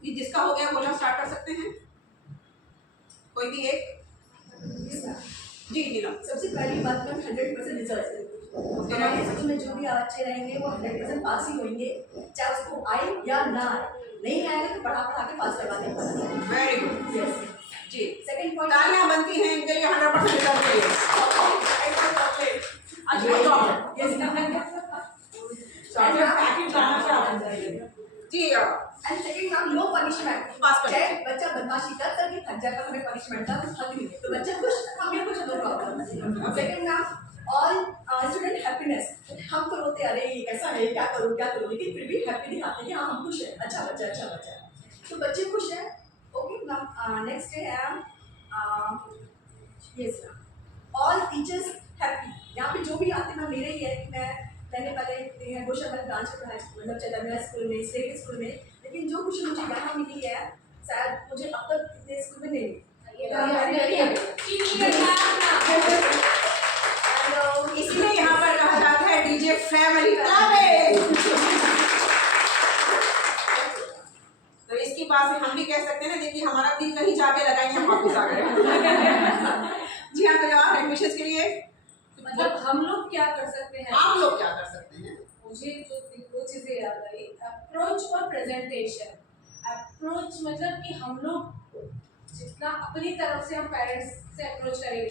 ये जिसका हो गया बोलना स्टार्ट कर सकते हैं, कोई भी एक। जी नीलम। सबसे पहली बात में 100% रिजल्ट हमारे स्कूल में जो भी बच्चे रहेंगे वो 100% पास ही होंगे, चाहे उसको आए या ना आए। नहीं आएगा तो पढ़ा पढ़ा के पास करवा देंगे। Very good. यस जी सेकंड पॉइंट तालियां बनती हैं इनके लिए 100% रिजल्ट के लिए। जी एंड सेकंड नाम नो पनिशमेंट। पास कर चाहे बच्चा बदमाशी कर करके थक जाए तो हमें पनिशमेंट का कुछ हक नहीं है, तो बच्चा खुश हमें कुछ नो प्रॉब्लम। सेकंड नाम ऑल स्टूडेंट हैप्पीनेस। हम तो रोते अरे ये कैसा है क्या करूं, लेकिन फिर भी हैप्पी दिखाते हैं कि हाँ हम खुश हैं, अच्छा बच्चा। तो बच्चे खुश हैं। ओके नाउ नेक्स्ट है यस ऑल टीचर्स हैप्पी। यहाँ पे जो भी आते हैं मेरे ही है कि मैंने पहले गोशाला ब्रांच में पढ़ाया, मतलब चंद्रा स्कूल में, स्टेट स्कूल में, लेकिन जो कुछ मुझे यहाँ मिली है शायद मुझे अब तक इतने स्कूल में नहीं इसलिए यहाँ पर कहा जाता है डीजे फैमिली क्लब। तो इसकी बात से हम भी कह सकते हैं ना, देखिए हमारा दिल कहीं जाके लगाएंगे हम वापस आ गए। जी हाँ, तो और एडमिशन के लिए मतलब हम लोग क्या कर सकते हैं, आप लोग क्या कर सकते हैं? मुझे जो दो चीजें याद आई, अप्रोच और प्रेजेंटेशन। अप्रोच मतलब कि हम लोग जितना अपनी तरफ से हम पेरेंट्स से अप्रोच करेंगे,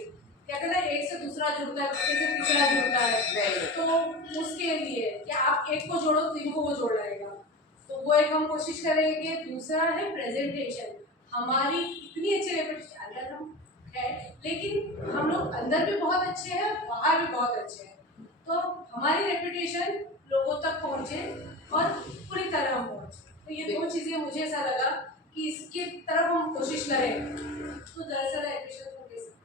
कहते हैं ना एक से दूसरा जुड़ता है, दूसरे से तीसरा जुड़ता है, तो उसके लिए कि आप एक को जोड़ो तो इनको वो जोड़ लाएगा, तो वो एक हम कोशिश करेंगे। दूसरा है प्रेजेंटेशन। हमारी इतनी अच्छी रेपुटेशन अंदर हम है, लेकिन हम लोग अंदर भी बहुत अच्छे हैं, बाहर भी बहुत अच्छे हैं, तो हमारी रेपुटेशन लोगों तक पहुँचे और पूरी तरह हम पहुँचे। तो ये दो चीज़ें मुझे ऐसा लगा कि इसकी तरफ हम कोशिश करें तो दरअसल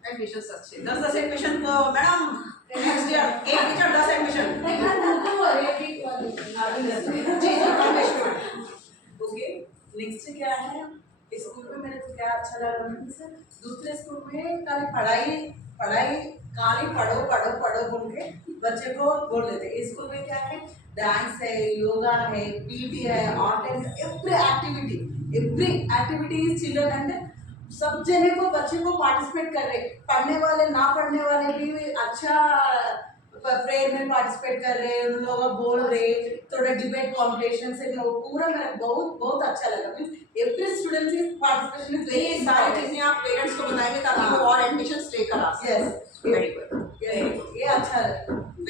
एडमिशन अच्छे 10 एडमिशन तो मैडम नेक्स्ट ईयर एक टीचर 10 एडमिशन। जी ओके नेक्स्ट क्या है, स्कूल में मेरे को क्या अच्छा लगा सर, दूसरे स्कूल में खाली पढ़ाई खाली पढ़ो बोल के बच्चे को बोल देते। इस स्कूल में क्या है, डांस है, योगा है, पीटी है, art and every activity is children and सब जने को बच्चे को पार्टिसिपेट कर रहे, पढ़ने वाले ना पढ़ने वाले भी अच्छा प्रेयर में पार्टिसिपेट कर रहे, उन लोग बोल रहे, थोड़ा डिबेट कॉम्पिटिशन से पूरा मेरा बहुत अच्छा लगा। एवरी स्टूडेंट की पार्टिसिपेशन इज ये सारी चीजें आप पेरेंट्स को बताएंगे ताकि वो और एडमिशन लेकर आ सकें। यस वेरी गुड, ये अच्छा लगा।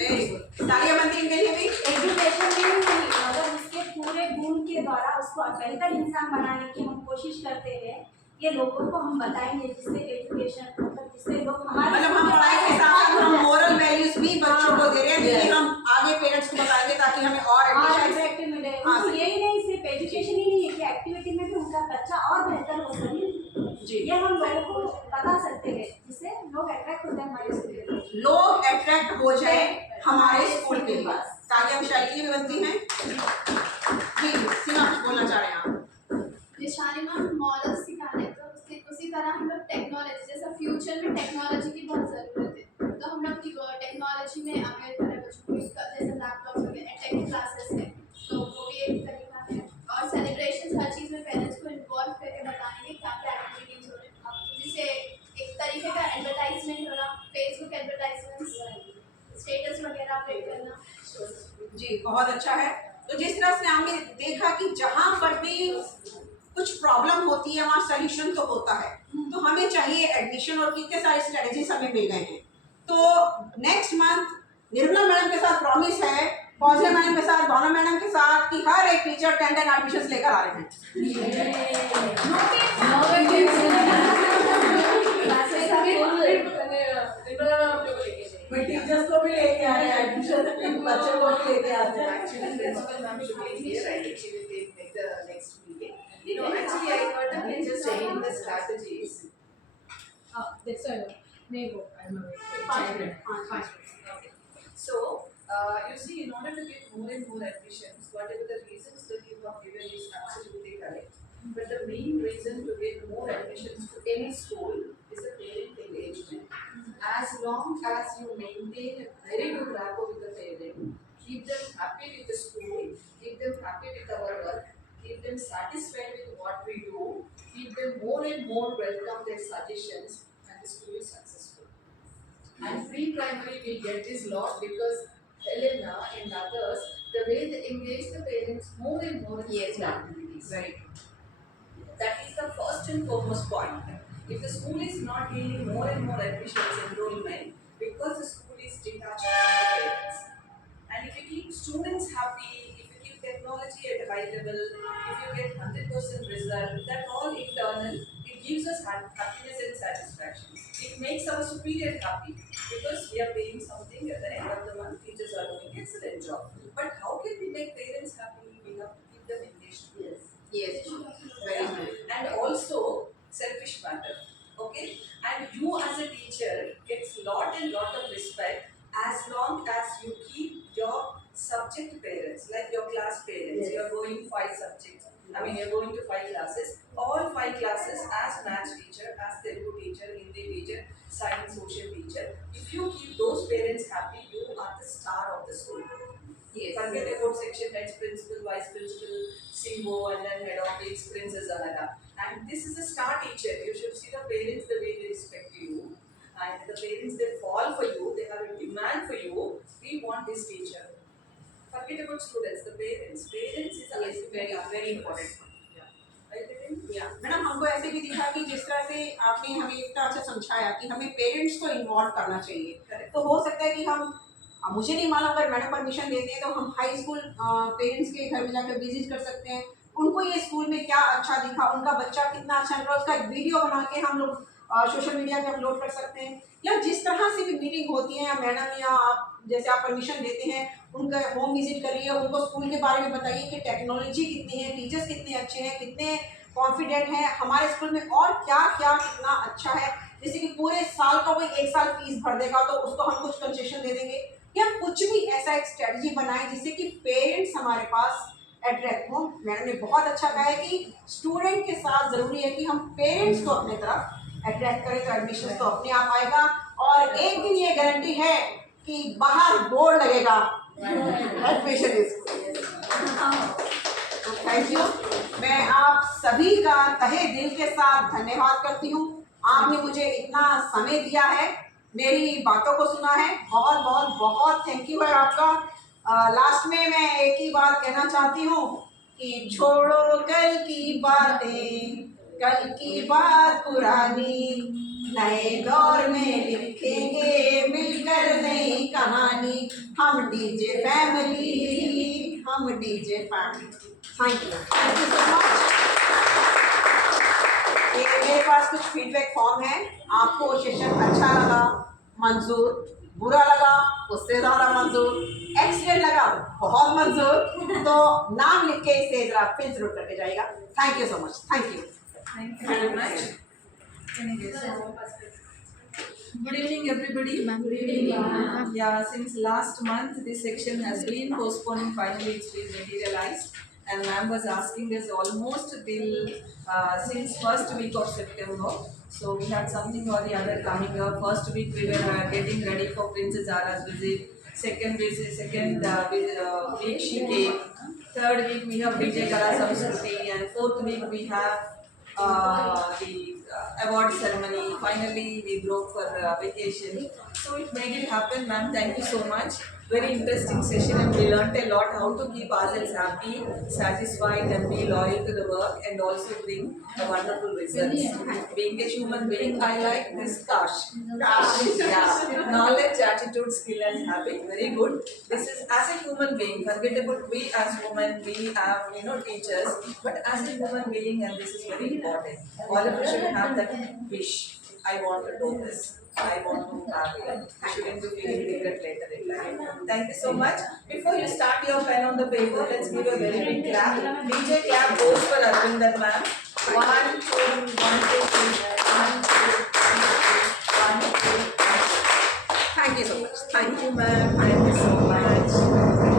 Very good. तालियां बनती इनके लिए भी। एजुकेशन में नहीं, अगर उसके पूरे गुण के द्वारा उसको बेहतर इंसान बनाने की हम कोशिश करते हैं, ये लोगों को हम बताएंगे जिससे एजुकेशन मतलब जिससे लोग हमारे मतलब हम पढ़ाई के साथ हम मोरल वैल्यूज भी बच्चों को दे रहे हैं, ये हम आगे पेरेंट्स को बताएंगे ताकि हमें और एडमिशन। अट्रैक्टिव मिले। हाँ, उनको यही नहीं सिर्फ एजुकेशन ही नहीं है कि एक्टिविटी में भी उनका बच्चा और बेहतर हो सके, जी ये हम लोगों को बता सकते हैं जिससे लोग अट्रैक्ट होते हैं हमारे स्कूल के। लोग अट्रैक्ट हो जाए हमारे स्कूल के लिए। तालियां विशाली भी बनती हैं। जी सीमा कुछ बोलना चाह रहे हैं आप? विशाली मैम मॉडल सिखाने, तो उसी तरह हम लोग टेक्नोलॉजी, जैसा फ्यूचर में टेक्नोलॉजी की बहुत ज़रूरत है, तो हम लोग टेक्नोलॉजी में अवेयर करें बच्चों को, जैसे लैपटॉप वगैरह टेक क्लासेस है, तो वो भी एक तरीका है। और सेलिब्रेशन हर चीज़ में पेरेंट्स को इन्वॉल्व करके बताएंगे क्या क्या एक्टिविटीज़ हो रही है, जिससे एक तरीके का एडवर्टाइजमेंट हो रहा, फेसबुक एडवर्टाइजमेंट, स्टेटस वगैरह अपडेट करना। जी बहुत अच्छा है। तो जिस तरह से हमने देखा कि जहाँ पर भी कुछ प्रॉब्लम होती है वहाँ सॉल्यूशन तो होता है, तो हमें चाहिए एडमिशन और कितने सारे स्ट्रेटजीज हमें मिल गए हैं। तो नेक्स्ट मंथ निर्मला मैडम के साथ प्रॉमिस है, फौजिया मैडम के साथ, भावना मैडम के साथ कि हर एक टीचर 10 एडमिशन लेकर आ रहे हैं। मैं टीचर्स को भी लेके आ रहे हैं, एडमिशन बच्चों को भी लेके आते हैं। No, actually, I thought I can just change the strategies. So, you see, in order to get more and more admissions, whatever the reasons that you have given is absolutely correct. But the main reason to get more admissions to any school is the parent as long as you maintain a very good rapport with the parent, keep them happy with the school, keep them happy with our work, keep them satisfied with what we do, keep them more and more welcome their suggestions, and the school is successful. And pre-primary we get this lot because Helena and others, the way they engage the parents more and more in Yes, school ma'am. activities. Very That is the first and foremost point. If the school is not gaining more and more admissions enrollment because the school is detached from the parents. And if you keep students happy, if you keep technology at a high level, if you get 100% result, that all internal, it gives us happiness and satisfaction. It makes our superior happy because we are paying something at the end of the month. Teachers are doing an excellent job. But how can we make parents happy? We have to keep them engaged. Yes, very good. And also selfish matter. Okay, and you as a teacher gets lot of respect as long as you keep your subject parents, like your class parents. You are going 5 subjects. I mean, you're going to 5 classes. All 5 classes as maths teacher, as Telugu teacher, Hindi teacher, science, social teacher. If you keep those parents happy, you are the star of the school. Yes. Forget about section heads, principal, vice principal, CMO, and then head office, Princess Anada. And this is a star teacher. You should see the parents the way they respect you. And the parents, they fall for you, they have a demand for you. We want this teacher. Forget about students, the parents. Parents is Yes, very important. Madam हमको ऐसे भी दिखा कि जिस तरह से आपने हमें इतना अच्छा समझाया कि हमें पेरेंट्स को इन्वॉल्व करना चाहिए, तो हो सकता है कि हम मुझे नहीं मालूम अगर मैडम परमिशन देते हैं तो हम हाई स्कूल पेरेंट्स के घर में जाकर विजिट कर सकते हैं, उनको ये स्कूल में क्या अच्छा दिखा, उनका बच्चा कितना अच्छा निकला, उसका एक वीडियो बना के हम लोग सोशल मीडिया पे अपलोड कर सकते हैं। या जिस तरह से भी मीटिंग होती है, या मैडम या आप जैसे आप परमिशन देते हैं उनका होम विजिट करिए, उनको स्कूल के बारे में बताइए कि टेक्नोलॉजी कितनी है, टीचर्स कितने अच्छे हैं, कितने कॉन्फिडेंट हैं, हमारे स्कूल में और क्या क्या कितना अच्छा है। जैसे कि पूरे साल का कोई 1 साल फीस भर देगा तो उसको हम कुछ कंसेशन दे देंगे, या कुछ भी ऐसा एक स्ट्रेटजी बनाए जिससे कि पेरेंट्स हमारे पास अट्रैक्ट हो। मैडम ने बहुत अच्छा कहा है कि स्टूडेंट के साथ ज़रूरी है कि हम पेरेंट्स को अपने तरफ अट्रैक्ट करें तो एडमिशन तो अपने आप आएगा। और एक दिन ये गारंटी है कि बाहर बोर्ड लगेगा एडमिशन स्कूल। तो थैंक यू, मैं आप सभी का तहे दिल के साथ धन्यवाद करती हूँ। आपने मुझे इतना समय दिया है, मेरी बातों को सुना है, बहुत बहुत बहुत थैंक यू है आपका। लास्ट में मैं एक ही बात कहना चाहती हूँ कि छोड़ो कल की बातें, कल की बात पुरानी, नए दौर में लिखेंगे मिलकर नई कहानी। हम डीजे फैमिली, हम DJ family. Thank you so much. मेरे पास कुछ फीडबैक फॉर्म है। आपको सेशन अच्छा लगा, मंजूर, बुरा लगा, उससे ज़्यादा मंजूर, एक्सीलेंट लगा, बहुत मंजूर, तो नाम लिख के इसे ज़रा फिल जरूर करके जाएगा। Thank you so much. Thank you. Thank you very much. Good evening, everybody. Good evening. Yeah, since last month this section has been postponed. Finally, it's been materialized, and ma'am was asking us almost till since first week of September. So we had something or the other coming up. First week we were getting ready for Princess Zara's visit. Second week she came. Third week we have DJ Kala Samskruti, and fourth week we have the award ceremony. Finally, we broke for vacation. So it made it happen, ma'am. Thank you so much. Very interesting session, and we learnt a lot how to keep ourselves happy, satisfied, and be loyal to the work, and also bring a wonderful results. Being a human being, I like this Kash. Yeah. Knowledge, attitude, skill, and habit. Very good. This is as a human being. Forget about we as women. We are teachers, but as a human being, and this is very important. All of us should have that wish. I want to do this. I want to have it. You shouldn't be feeling regret later in life. Thank you so much. Before you start your pen on the paper, let's give a very big clap. DJ clap goes for Arvinder ma'am. 1, 2, 1, 2, 3. 1, 2, 1, 2, 1. Thank you so much. Thank you, ma'am. Thank you so much.